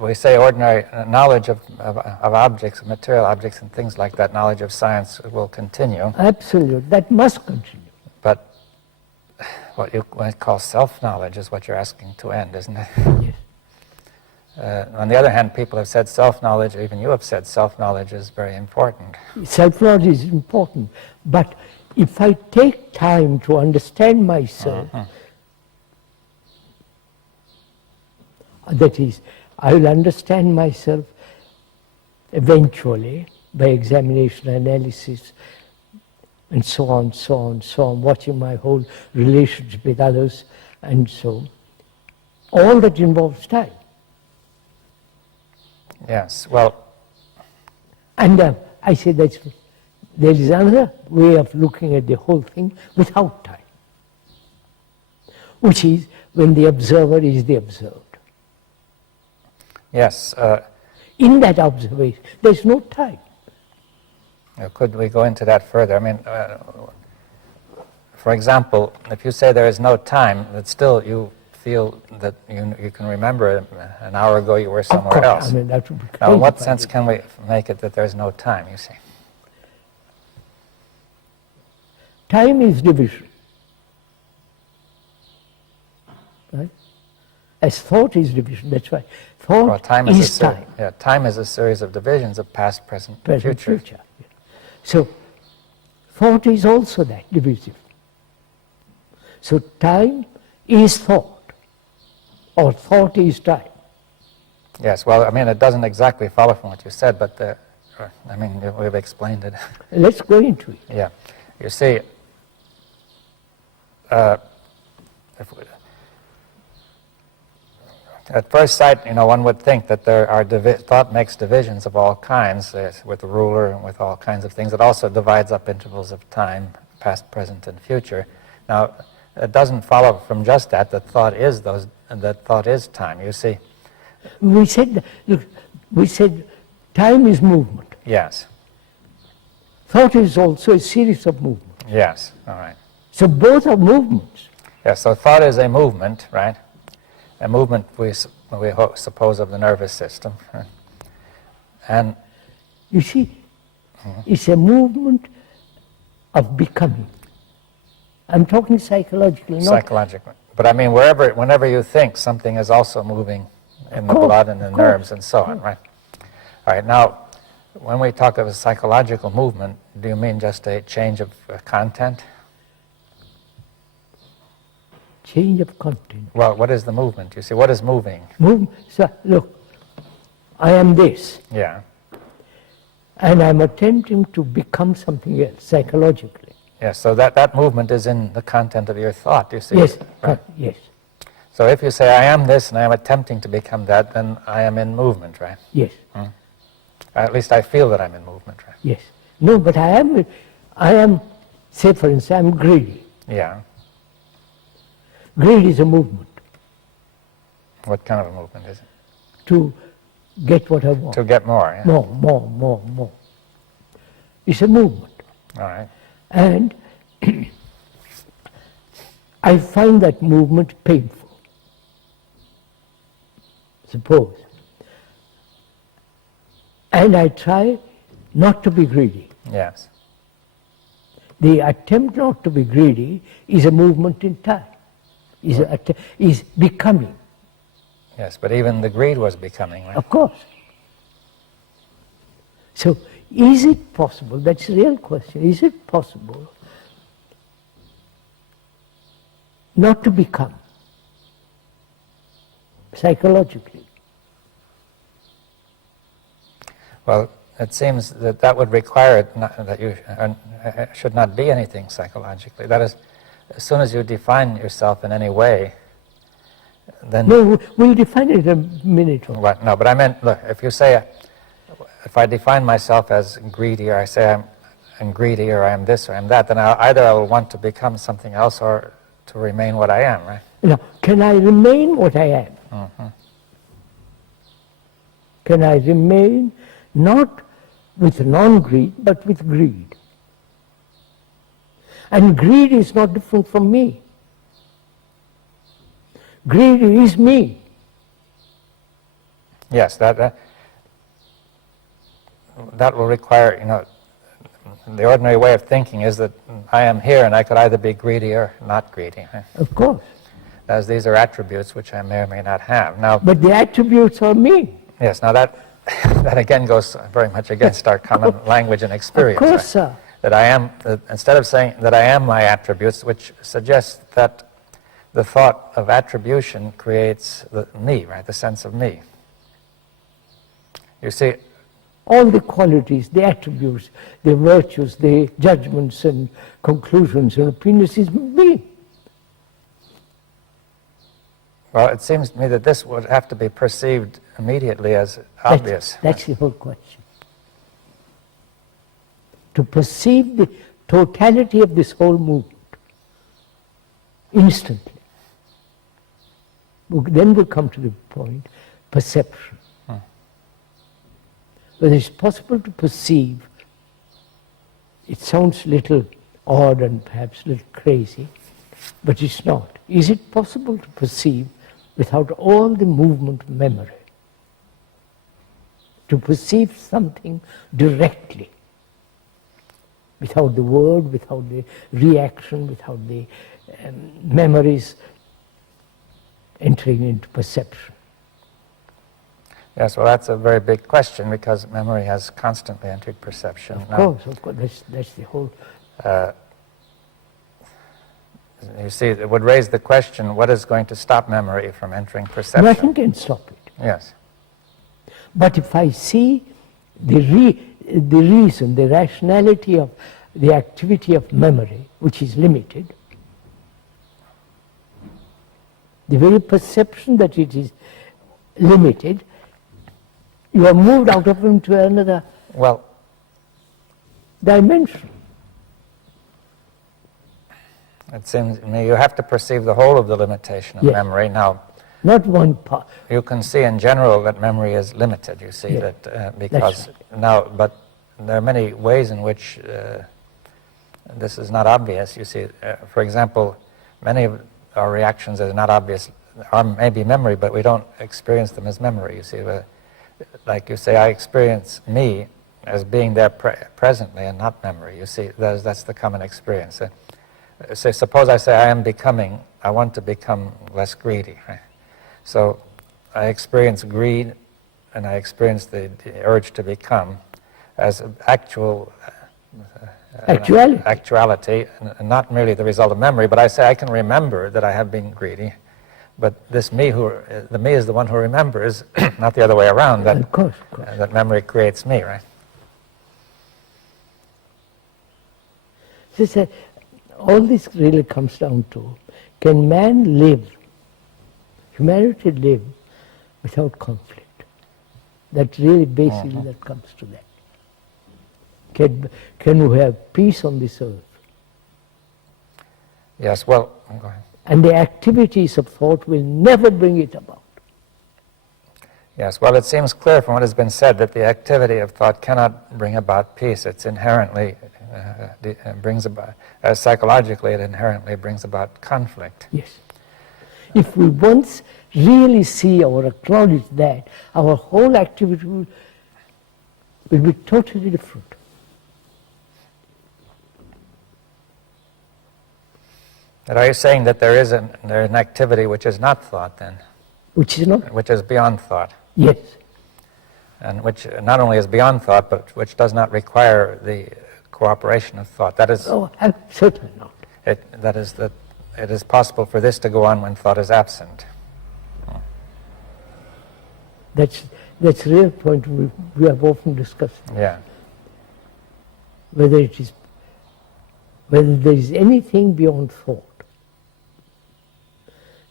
we say ordinary knowledge of objects, material objects and things like that, knowledge of science will continue. Absolutely, that must continue. But what you might call self-knowledge is what you're asking to end, isn't it? Yes. On the other hand, people have said self-knowledge, even you have said self-knowledge is very important. Self-knowledge is important, but if I take time to understand myself, that is, I will understand myself eventually by examination, analysis, and so on, watching my whole relationship with others, and so all that involves time. Yes, well... And I say that there is another way of looking at the whole thing without time, which is when the observer is the observed. Yes. In that observation, there's no time. Could we go into that further? I mean, for example, if you say there is no time, but still you feel that you can remember an hour ago you were somewhere Of course, else. I mean, that would be Now, in what crazy. sense can we make it that there's no time, you see? Time is division. Right? As thought is division, that's why thought Well, time is time. Yeah, time is a series of divisions of past, present, Present, future. Yeah. So, thought is also that, divisive. So, time is thought, or thought is time. Yes, well, I mean, it doesn't exactly follow from what you said, but I mean, we've explained it. Let's go into it. Yeah. You see, at first sight, one would think that there are thought makes divisions of all kinds, with a ruler and with all kinds of things. It also divides up intervals of time, past, present, and future. Now, it doesn't follow from just that thought is time. You see. We said time is movement. Yes. Thought is also a series of movements. Yes. All right. So both are movements. Yes. So thought is a movement, right? A movement we suppose of the nervous system, right? And you see, it's a movement of becoming. I'm talking psychologically, not psychologically. But I mean, whenever you think, something is also moving in the blood and the nerves and so on, right? All right. Now, when we talk of a psychological movement, do you mean just a change of content? Change of content. Well, what is the movement? You see, what is moving? So, look, I am this. Yeah. And I'm attempting to become something else, psychologically. Yes, so that movement is in the content of your thought, you see. Yes, right? yes. So if you say, I am this and I am attempting to become that, then I am in movement, right? Yes. At least I feel that I'm in movement, right? Yes. No, but I am, say for instance, I'm greedy. Yeah. Greed is a movement. What kind of a movement is it? To get what I want. To get more, yeah. More. It's a movement. All right. And I find that movement painful. Suppose. And I try not to be greedy. Yes. The attempt not to be greedy is a movement in time, is becoming. Yes, but even the greed was becoming, right? Of course. So, is it possible, that's the real question, is it possible not to become psychologically? Well, it seems that would require that you should not be anything psychologically. That is, as soon as you define yourself in any way, then... No, we'll define it in a minute. What? No, but I meant, look, if you say, if I define myself as greedy, or I say I'm greedy, or I am this, or I am that, then either I will want to become something else or to remain what I am, right? Now, can I remain what I am? Mm-hmm. Can I remain not with non-greed, but with greed? And greed is not different from me. Greed is me. Yes, that will require, the ordinary way of thinking is that I am here and I could either be greedy or not greedy. Right? Of course. As these are attributes which I may or may not have. Now, but the attributes are me. Yes, now that again goes very much against our common language and experience. Of course, right? sir. That I am, instead of saying that I am my attributes, which suggests that the thought of attribution creates me, right, the sense of me. You see, all the qualities, the attributes, the virtues, the judgments and conclusions and opinions is me. Well, it seems to me that this would have to be perceived immediately as obvious. That's the whole question. To perceive the totality of this whole movement instantly. Then we'll come to the point, perception. Whether it's possible to perceive, it sounds a little odd and perhaps a little crazy, But it's not. Is it possible to perceive without all the movement of memory? To perceive something directly, without the word, without the reaction, without the memories entering into perception. Yes, well, that's a very big question because memory has constantly entered perception. Of course, that's the whole... You see, it would raise the question, what is going to stop memory from entering perception? Nothing can stop it. Yes. But if I see the reason, the rationality of the activity of memory, which is limited, the very perception that it is limited, you are moved out of him to another dimension. It seems to me you have to perceive the whole of the limitation of memory. Now, not one part. You can see in general that memory is limited, you see, that because now, but there are many ways in which this is not obvious, you see. For example, many of our reactions are not obvious, are maybe memory, but we don't experience them as memory, you see. Like you say, I experience me as being there presently and not memory, you see. That's the common experience. So suppose I say I want to become less greedy, right? So I experience greed and I experience the urge to become as actuality, and not merely the result of memory, but I say I can remember that I have been greedy, but this me, the me is the one who remembers, not the other way around, that, of course. That memory creates me, right? So all this really comes down to, can man live, humanity live without conflict? That really basically that comes to that. Can we have peace on this earth? Yes, well, go ahead. And the activities of thought will never bring it about. Yes, well, it seems clear from what has been said that the activity of thought cannot bring about peace. It's inherently brings about, psychologically, it inherently brings about conflict. Yes. If we once really see or acknowledge that, our whole activity will be totally different. But are you saying that there is an activity which is not thought then? Which is not? Which is beyond thought? Yes. And which not only is beyond thought, but which does not require the cooperation of thought. That is... Oh, certainly not. That is that it is possible for this to go on when thought is absent. That's a real point we have often discussed. Yeah. Whether there is anything beyond thought.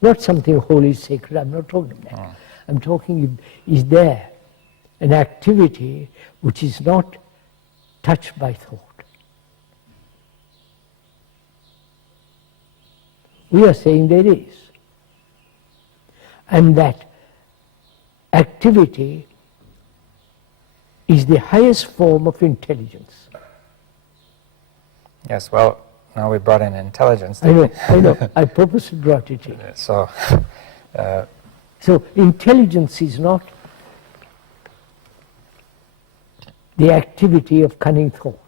Not something holy, sacred, I'm not talking that. I'm talking, is there an activity which is not touched by thought? We are saying there is. And that activity is the highest form of intelligence. Yes, well, now we brought in intelligence. I know. I purposely brought it in. So intelligence is not the activity of cunning thought.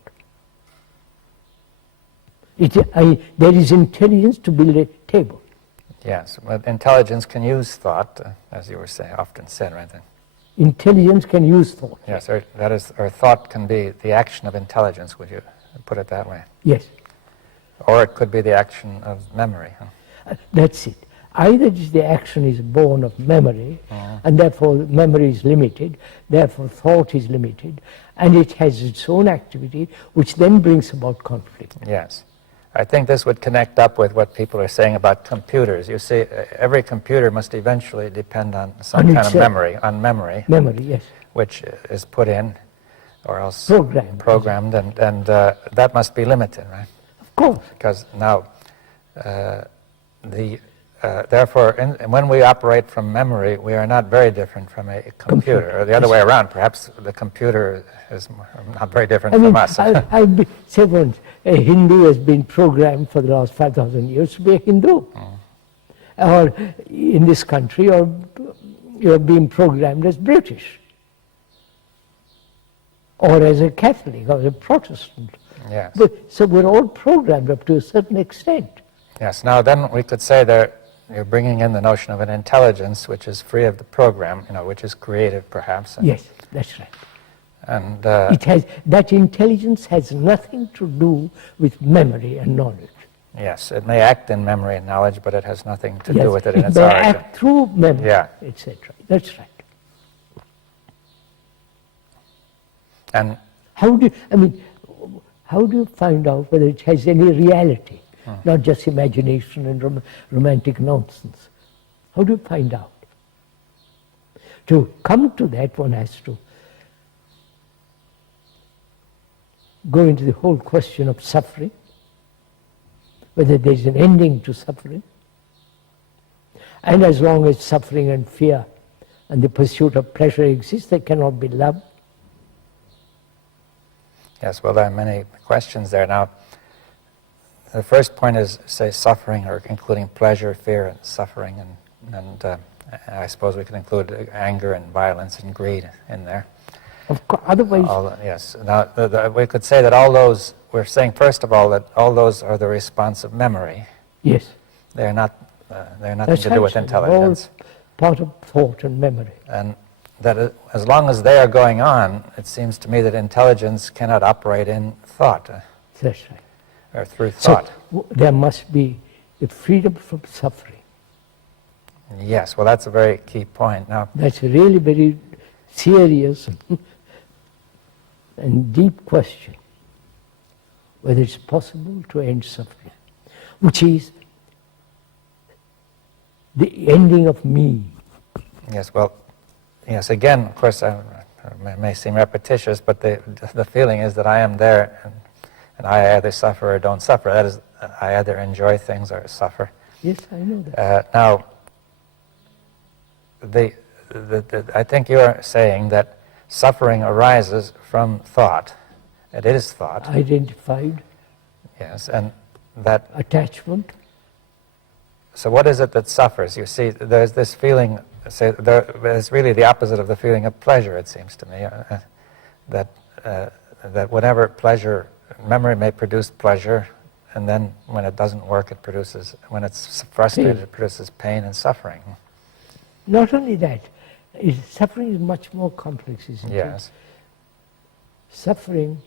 There is intelligence to build a table. Yes, but intelligence can use thought, as you were saying, often said, right? Intelligence can use thought. Yes, or thought can be the action of intelligence, would you put it that way? Yes. Or it could be the action of memory. Huh? That's it. Either the action is born of memory, and therefore memory is limited, therefore thought is limited, and it has its own activity, which then brings about conflict. Yes. I think this would connect up with what people are saying about computers. You see, every computer must eventually depend on some kind of memory, Memory, yes. Which is put in, or else programmed, and that must be limited, right? Of course. Because now the therefore, when we operate from memory, we are not very different from a computer, or the other way around. Perhaps the computer is not very different from us. Say once, a Hindu has been programmed for the last 5,000 years to be a Hindu. Or in this country, or you're being programmed as British, or as a Catholic, or a Protestant. Yes. So we're all programmed up to a certain extent. Yes. Now then we could say that you're bringing in the notion of an intelligence which is free of the program, which is creative perhaps. Yes, that's right. And that intelligence has nothing to do with memory and knowledge. yes, it may act in memory and knowledge, but it has nothing to do with it in its It may origin. act through memory, Yeah. etc. That's right. And How do you find out whether it has any reality, not just imagination and romantic nonsense? How do you find out? To come to that, one has to go into the whole question of suffering, whether there is an ending to suffering. And as long as suffering and fear and the pursuit of pleasure exist, there cannot be love. yes, well, there are many questions there. Now, the first point is, say, suffering, or including pleasure, fear, and suffering, and I suppose we could include anger and violence and greed in there. Of course, otherwise, Yes. Now, we could say that all those, we're saying first of all that all those are the response of memory. yes. They're nothing That's to do with right, intelligence. all part of thought and memory. And that as long as they are going on, it seems to me that intelligence cannot operate in thought, That's right. or through thought. So there must be the freedom from suffering. Yes, well, that's a very key point. Now, That's a really very serious and deep question, whether it's possible to end suffering, which is the ending of me. yes, well, yes, again, of course, it may seem repetitious, but the feeling is that I am there, and I either suffer or don't suffer. That is, I either enjoy things or suffer. Yes, I know that. Now, I think you are saying that suffering arises from thought. It is thought. Identified Yes, and that. attachment. So what is it that suffers? You see, there's this feeling. Say, it's really the opposite of the feeling of pleasure. It seems to me that whenever pleasure, memory may produce pleasure, and then when it doesn't work, it produces. When it's frustrated, it produces pain and suffering. Not only that, suffering is much more complex, isn't it? Yes. Suffering,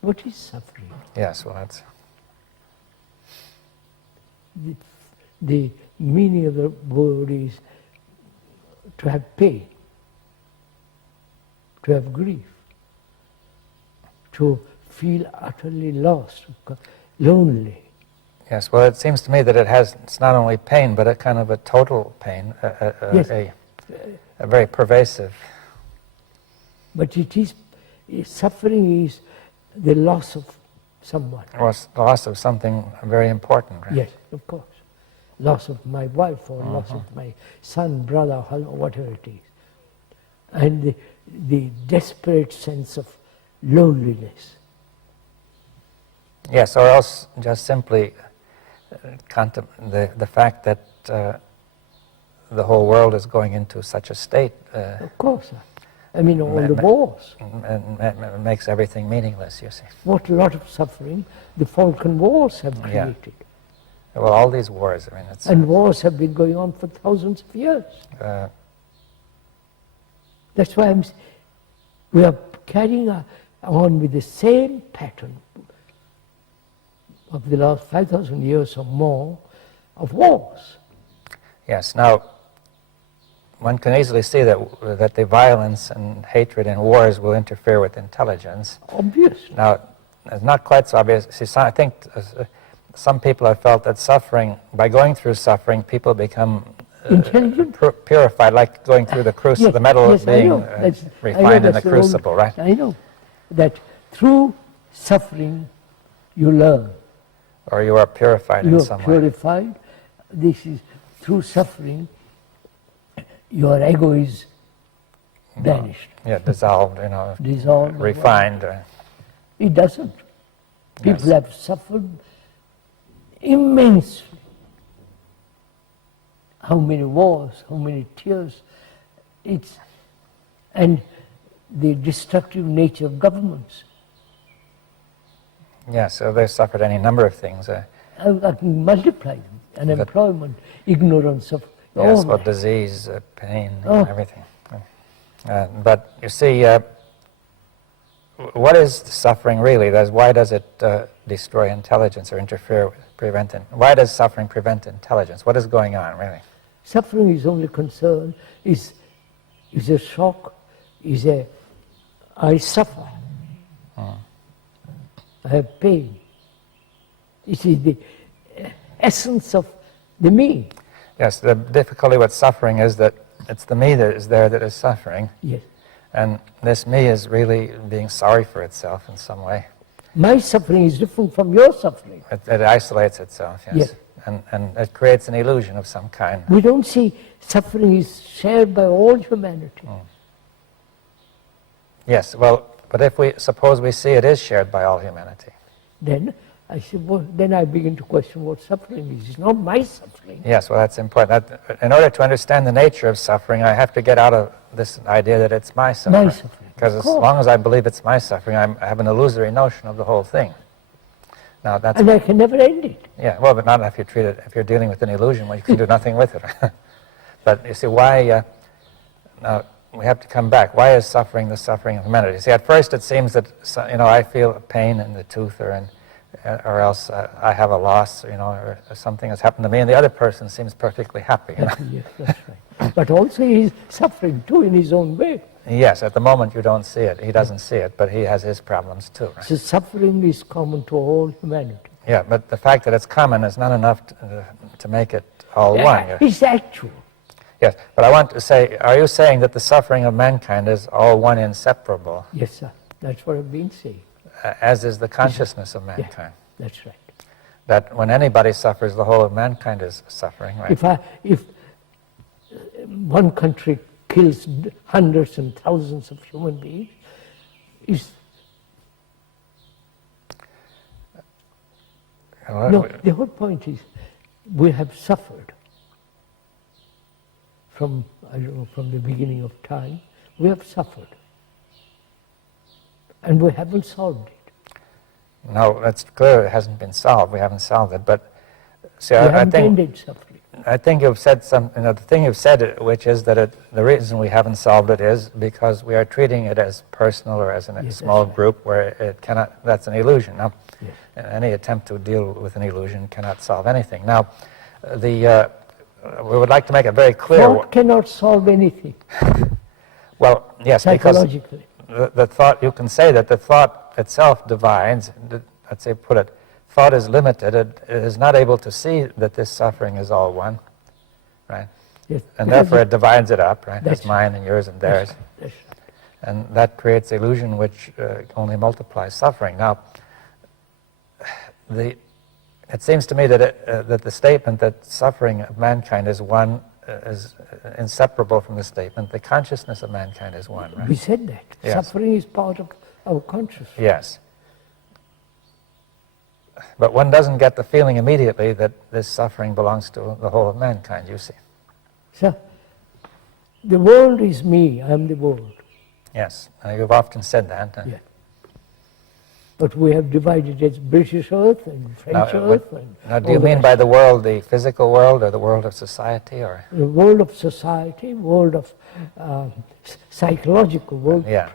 what is suffering? Yes. Well, that's. The meaning of the word is to have pain, to have grief, to feel utterly lost, lonely. Yes, well, it seems to me that it's not only pain, but a kind of a total pain, Yes. a very pervasive. But suffering is the loss of someone. Or loss of something very important, right? Yes, of course. Loss of my wife, or loss of my son, brother, whatever it is. And the desperate sense of loneliness. Yes, or else just simply the fact that the whole world is going into such a state. Of course. I mean, all the wars. And makes everything meaningless, you see. What a lot of suffering the Balkan Wars have Yeah. created. Well, all these wars, I mean, it's... And wars have been going on for thousands of years. That's why we are carrying on with the same pattern of the last 5,000 years or more of wars. Yes, now, one can easily see that the violence and hatred in wars will interfere with intelligence. Obviously. Now, it's not quite so obvious. See, I think some people have felt that suffering, by going through suffering, people become intelligent, purified, like going through the crucible, yes, the metal yes, being refined in the crucible, right? I know that through suffering you learn. Or you are purified in some way. You are purified. This is through suffering. Your ego is vanished. Yeah, dissolved, Dissolved. refined. It doesn't. People Yes. have suffered immensely. How many wars, how many tears. And the destructive nature of governments. Yeah, so they've suffered any number of things. I can multiply them. Unemployment, ignorance of Yes, all well, that. disease, pain, Oh. everything. But you see, what is suffering really? Why does it destroy intelligence or interfere with, prevent it? Why does suffering prevent intelligence? What is going on, really? Suffering is only concern, is a shock, I suffer. I have pain. It is the essence of the me. Yes, the difficulty with suffering is that it's the me that is there that is suffering. Yes. And this me is really being sorry for itself in some way. My suffering is different from your suffering. It isolates itself, yes. Yes. And it creates an illusion of some kind. We don't see suffering is shared by all humanity. Yes, well, but suppose we see it is shared by all humanity. Then I said, well, then I begin to question what suffering is. It's not my suffering. Yes, well, that's important. In order to understand the nature of suffering, I have to get out of this idea that it's my suffering. My suffering. Because as long as I believe it's my suffering, I have an illusory notion of the whole thing. Now that's And I can never end it. yeah, well, but not if you treat it. If you're dealing with an illusion, well, you can do nothing with it. But you see, why? Now we have to come back. Why is suffering the suffering of humanity? See, at first it seems that I feel a pain in the tooth, or else I have a loss, or something has happened to me, and the other person seems perfectly happy. Yes, that's right. But also he's suffering too in his own way. Yes, at the moment you don't see it. He doesn't see it, but he has his problems too. Right? So suffering is common to all humanity. Yeah, but the fact that it's common is not enough to make it all one. It's actual. Yes, but I want to say, are you saying that the suffering of mankind is all one, inseparable, Yes, sir. That's what I've been saying. as is the consciousness of Yeah, mankind? that's right. That when anybody suffers, the whole of mankind is suffering, right? If one country kills hundreds and thousands of human beings, the whole point is we have suffered from the beginning of time. We have suffered, and we haven't solved it. No, that's clear. It hasn't been solved. We haven't solved it. But see, We I haven't think ended suffering. I think you've said the thing you've said, which is that the reason we haven't solved it is because we are treating it as personal or as a Yes, small that's right. group where it cannot. That's an illusion. Now, Yes. any attempt to deal with an illusion cannot solve anything. Now, we would like to make it very clear. Thought cannot solve anything Well, yes, because psychologically. the thought, you can say that the thought itself divides. Let's say, thought is limited. It is not able to see that this suffering is all one, right? Yes, And because therefore it divides it up, right? That's It's mine and yours and theirs. that's right. And that creates illusion which only multiplies suffering. Now, it seems to me that the statement that suffering of mankind is one is inseparable from the statement the consciousness of mankind is one, right? We said that. Yes. Suffering is part of our consciousness. Yes. But one doesn't get the feeling immediately that this suffering belongs to the whole of mankind, you see. So, the world is me, I am the world. Yes, you've often said that. Yeah. But we have divided as British Earth and French Earth. Now, do you mean by the world the physical world or the world of society, or? The world of society, world of psychological world, Yeah.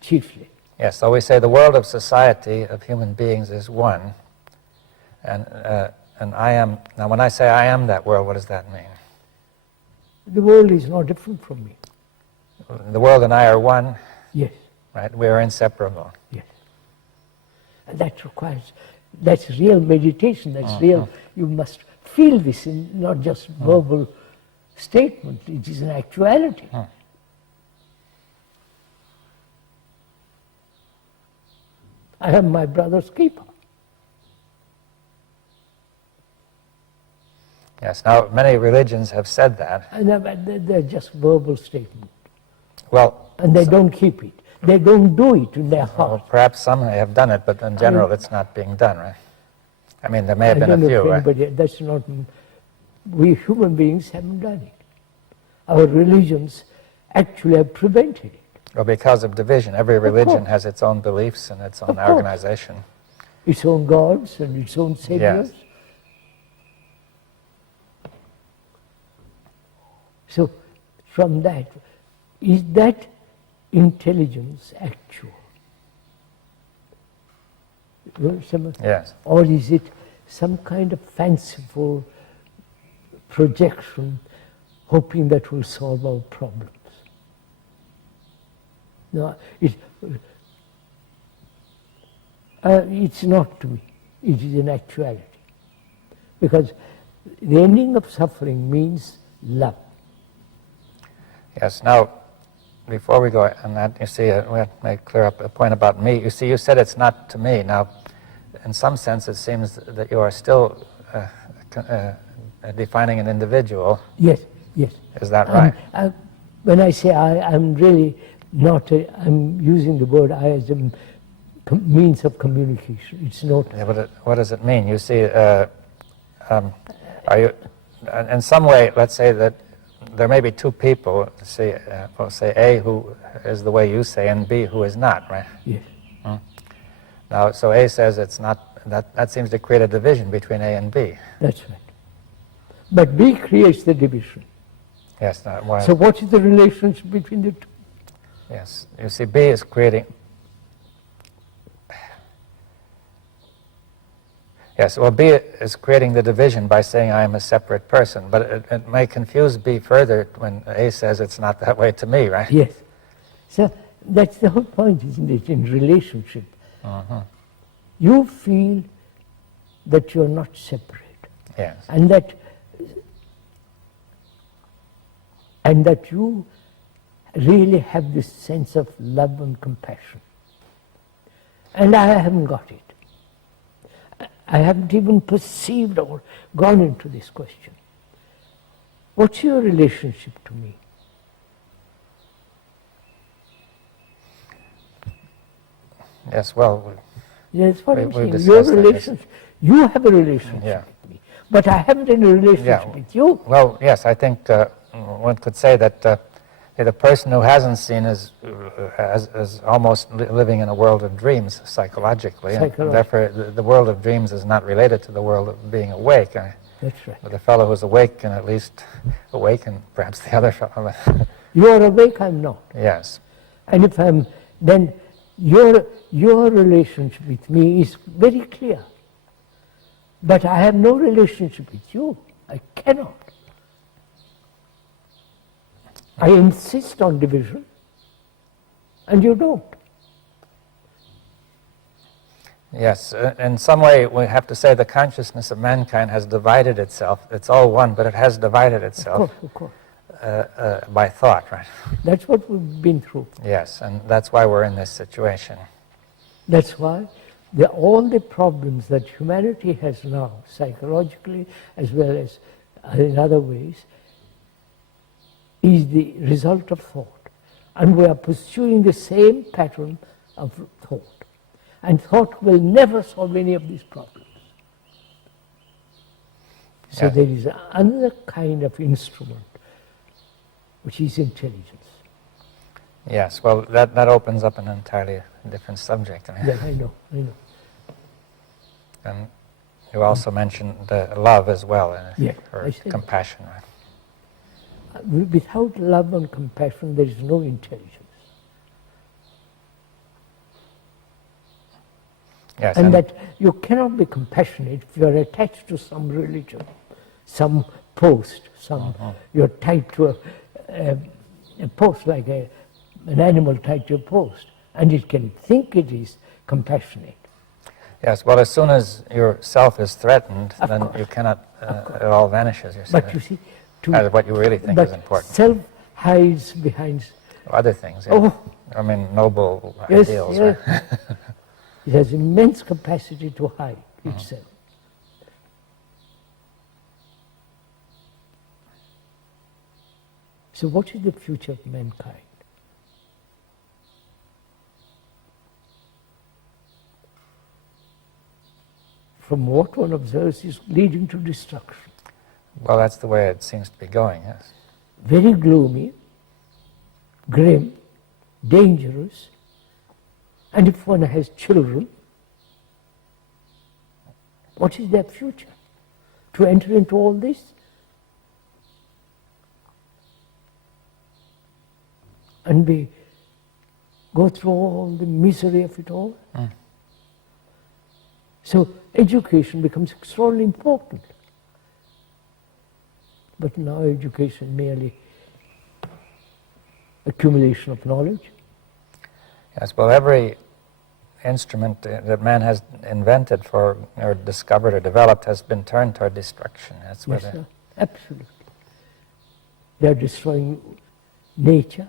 chiefly. Yes, so we say the world of society, of human beings, is one. And I am, now when I say I am that world, what does that mean? The world is not different from me. The world and I are one, Yes, right? We are inseparable. yes. And that's real meditation, that's real. You must feel this in not just verbal statement, it is an actuality. I am my brother's keeper. Yes, now many religions have said that. And they're just verbal statements. Well, And they don't keep it. They don't do it in their well, heart. perhaps some have done it, but in general it's not being done, right? I mean, there may have been a few, right? But that's not, we human beings haven't done it. Our religions actually have prevented it. Well, because of division, every religion course. has its own beliefs and its own Of course. organization. Its own gods and its own saviors. Yes. So, from that, is that intelligence actual? Yes. Or is it some kind of fanciful projection hoping that will solve our problems? No, it's not to me. It is an actuality. Because the ending of suffering means love. Yes, now, before we go on that, you see, we have to clear up a point about me. You see, you said it's not to me. Now, in some sense, it seems that you are still defining an individual. Yes, yes. Is that right? When I say I'm really not, I'm using the word I as a means of communication. It's not. Yeah, but what does it mean? You see, are you, in some way, let's say that there may be two people, say A who is the way you say, and B who is not, right? Yes. Now, so A says it's not, that seems to create a division between A and B. That's right. But B creates the division. Yes. Well, So what is the relationship between the two? yes. You see, B is creating. Yes, well, B is creating the division by saying I am a separate person, but it may confuse B further when A says it's not that way to me, right? Yes. So that's the whole point, isn't it, in relationship. You feel that you're not separate. Yes. And that you really have this sense of love and compassion. And I haven't got it. I haven't even perceived or gone into this question. What's your relationship to me? Yes, well, That's what I'm saying. Your discussed that, yes. relationship, you have a relationship Yeah. with me, but I haven't any relationship with you. Well, yes, I think one could say that the person who hasn't seen is almost living in a world of dreams psychologically. And therefore, the world of dreams is not related to the world of being awake. That's right. But the fellow who's awake can at least awaken perhaps the other fellow. You are awake, I'm not. Yes. And if I'm, then your relationship with me is very clear. But I have no relationship with you. I cannot. I insist on division, and you don't. Yes, in some way we have to say the consciousness of mankind has divided itself. It's all one, but it has divided itself Of course. by thought, right? That's what we've been through. Yes, and that's why we're in this situation. That's why all the problems that humanity has now, psychologically as well as in other ways, is the result of thought. And we are pursuing the same pattern of thought. And thought will never solve any of these problems. So there is another kind of instrument, which is intelligence. Yes, well, that opens up an entirely different subject. Yeah, I know. And you also mentioned love as well, or compassion, right? Without love and compassion, there is no intelligence. Yes, and that you cannot be compassionate if you are attached to some religion, some post, you're tied to a post like an animal tied to a post, and it can think it is compassionate. Yes, well, as soon as your self is threatened, then you cannot, it all vanishes. But you see, what you really think is important. Self hides behind other things. Yeah. I mean, noble ideals. Yes. Right? It has immense capacity to hide itself. So what is the future of mankind? From what one observes is leading to destruction. Well, that's the way it seems to be going, yes. Very gloomy, grim, dangerous, and if one has children, what is their future? To enter into all this? And go through all the misery of it all? So education becomes extraordinarily important. But now education merely accumulation of knowledge. Yes, well, every instrument that man has invented for, or discovered or developed has been turned toward destruction. That's Yes, where sir, absolutely. They are destroying nature.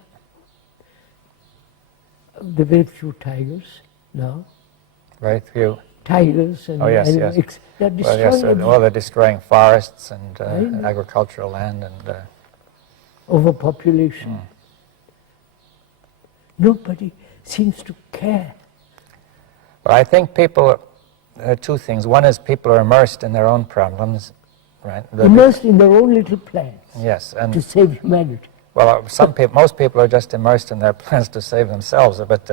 The very few tigers now. very few. Tigers and Oh, yes, animals. yes. They're Well, destroying yes, everything. well, they're destroying forests and Right. agricultural land and Overpopulation. Nobody seems to care. Well, I think people, there are two things. One is people are immersed in their own problems, right? Immersed in their own little plans Yes, to and save humanity. well, some people, most people are just immersed in their plans to save themselves, but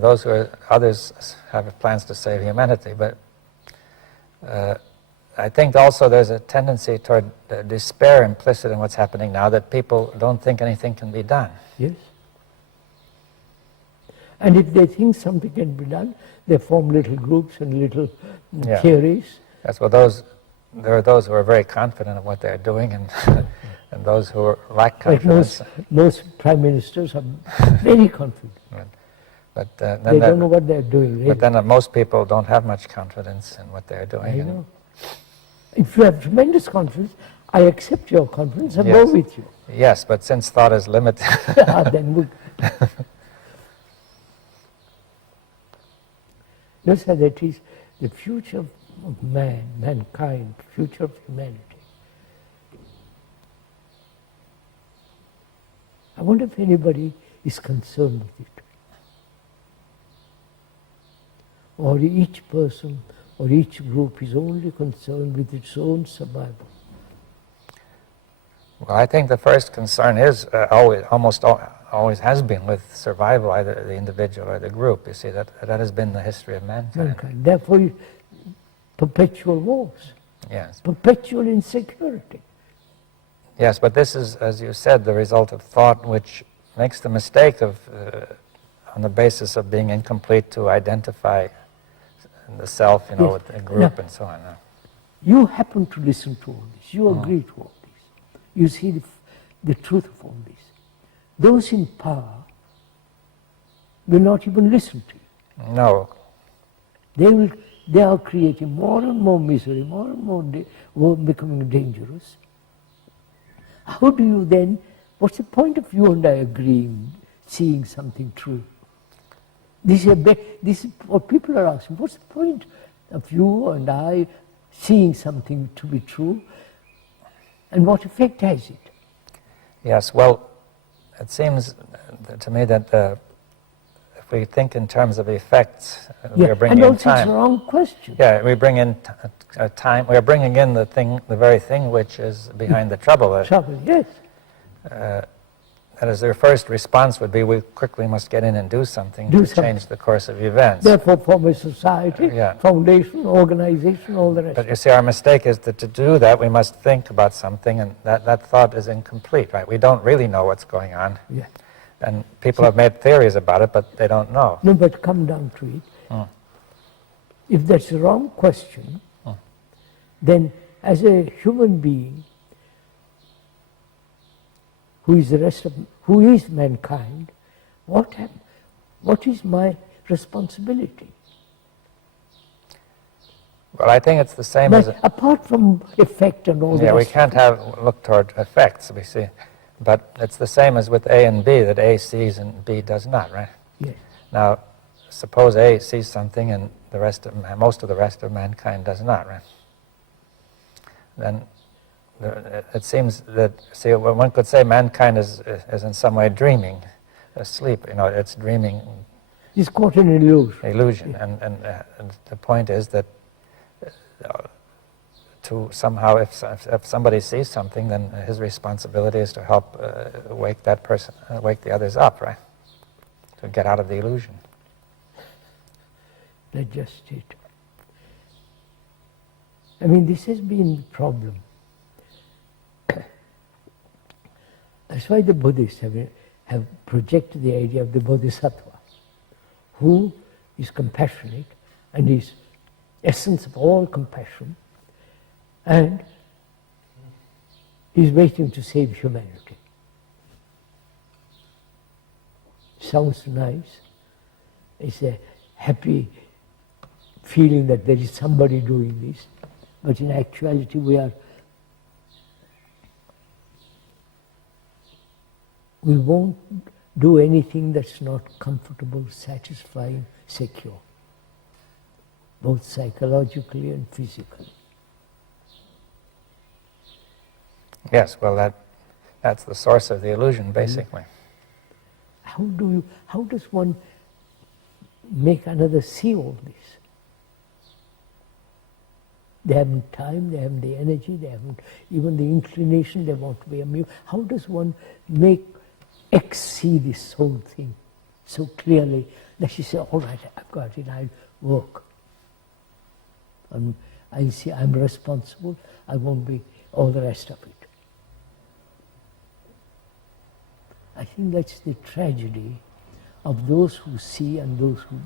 those who are, others have plans to save humanity. But I think also there's a tendency toward despair implicit in what's happening now, that people don't think anything can be done. Yes. And if they think something can be done, they form little groups and little Yeah. theories. That's what there are those who are very confident of what they're doing, and and those who lack Like confidence. most prime ministers are very confident. But They then don't know what they're doing. Really. but then most people don't have much confidence in what they're doing. I and- know. If you have tremendous confidence, I accept your confidence and Yes. go with you. Yes, but since thought is limited, Then we... Notice that it is the future of mankind, future of humanity. I wonder if anybody is concerned with it. Or each person or each group is only concerned with its own survival. well, I think the first concern is always has been with survival, either the individual or the group. You see, that has been the history of mankind. Therefore, perpetual wars, Yes. perpetual insecurity. Yes, but this is, as you said, the result of thought, which makes the mistake of, on the basis of being incomplete, to identify the self, Yes. with the group Now, and so on. You happen to listen to all this, you agree to all this, you see the truth of all this. Those in power will not even listen to you. No. They are creating more and more misery, more and more becoming dangerous. How do you then, what's the point of you and I agreeing, seeing something true? This is what people are asking. What's the point of you and I seeing something to be true? And what effect has it? Yes, well, it seems to me that if we think in terms of effects, we are bringing and in also it's time. a wrong question. Yeah, we bring in time. We are bringing in the very thing which is behind the trouble. Trouble, yes. That is, their first response would be, we quickly must get in and do something Do to something. change the course of events. Therefore form a society, Yeah. foundation, organization, all the rest. But you see, our mistake is that to do that, we must think about something, and that thought is incomplete, right? We don't really know what's going on. Yeah. And people have made theories about it, but they don't know. No, but come down to it. If that's the wrong question, then as a human being, who is mankind, what is my responsibility? Well, I think it's the same as... Apart from effect and all the Yeah, we rest can't look toward effects, we see. But it's the same as with A and B, that A sees and B does not, right? Yes. Now, suppose A sees something and most of the rest of mankind does not, right? Then it seems that, see, well, one could say mankind is in some way dreaming, asleep. You know, it's dreaming. It's caught in illusion. Illusion, Yeah. and the point is that to somehow, if somebody sees something, then his responsibility is to help wake that person, wake the others up, right? To get out of the illusion. That's just it. I mean, this has been the problem. That's why the Buddhists have projected the idea of the Bodhisattva, who is compassionate and is essence of all compassion, and is waiting to save humanity. Sounds nice. It's a happy feeling that there is somebody doing this, but in actuality we won't do anything that's not comfortable, satisfying, secure, both psychologically and physically. Yes, well, that's the source of the illusion, basically. How does one make another see all this? They haven't time, they haven't the energy, they haven't even the inclination, they want to be amused. How does one make X see this whole thing so clearly that she says, all right, I've got it, I'll work. I see I'm responsible, I won't be all the rest of it. I think that's the tragedy of those who see and those who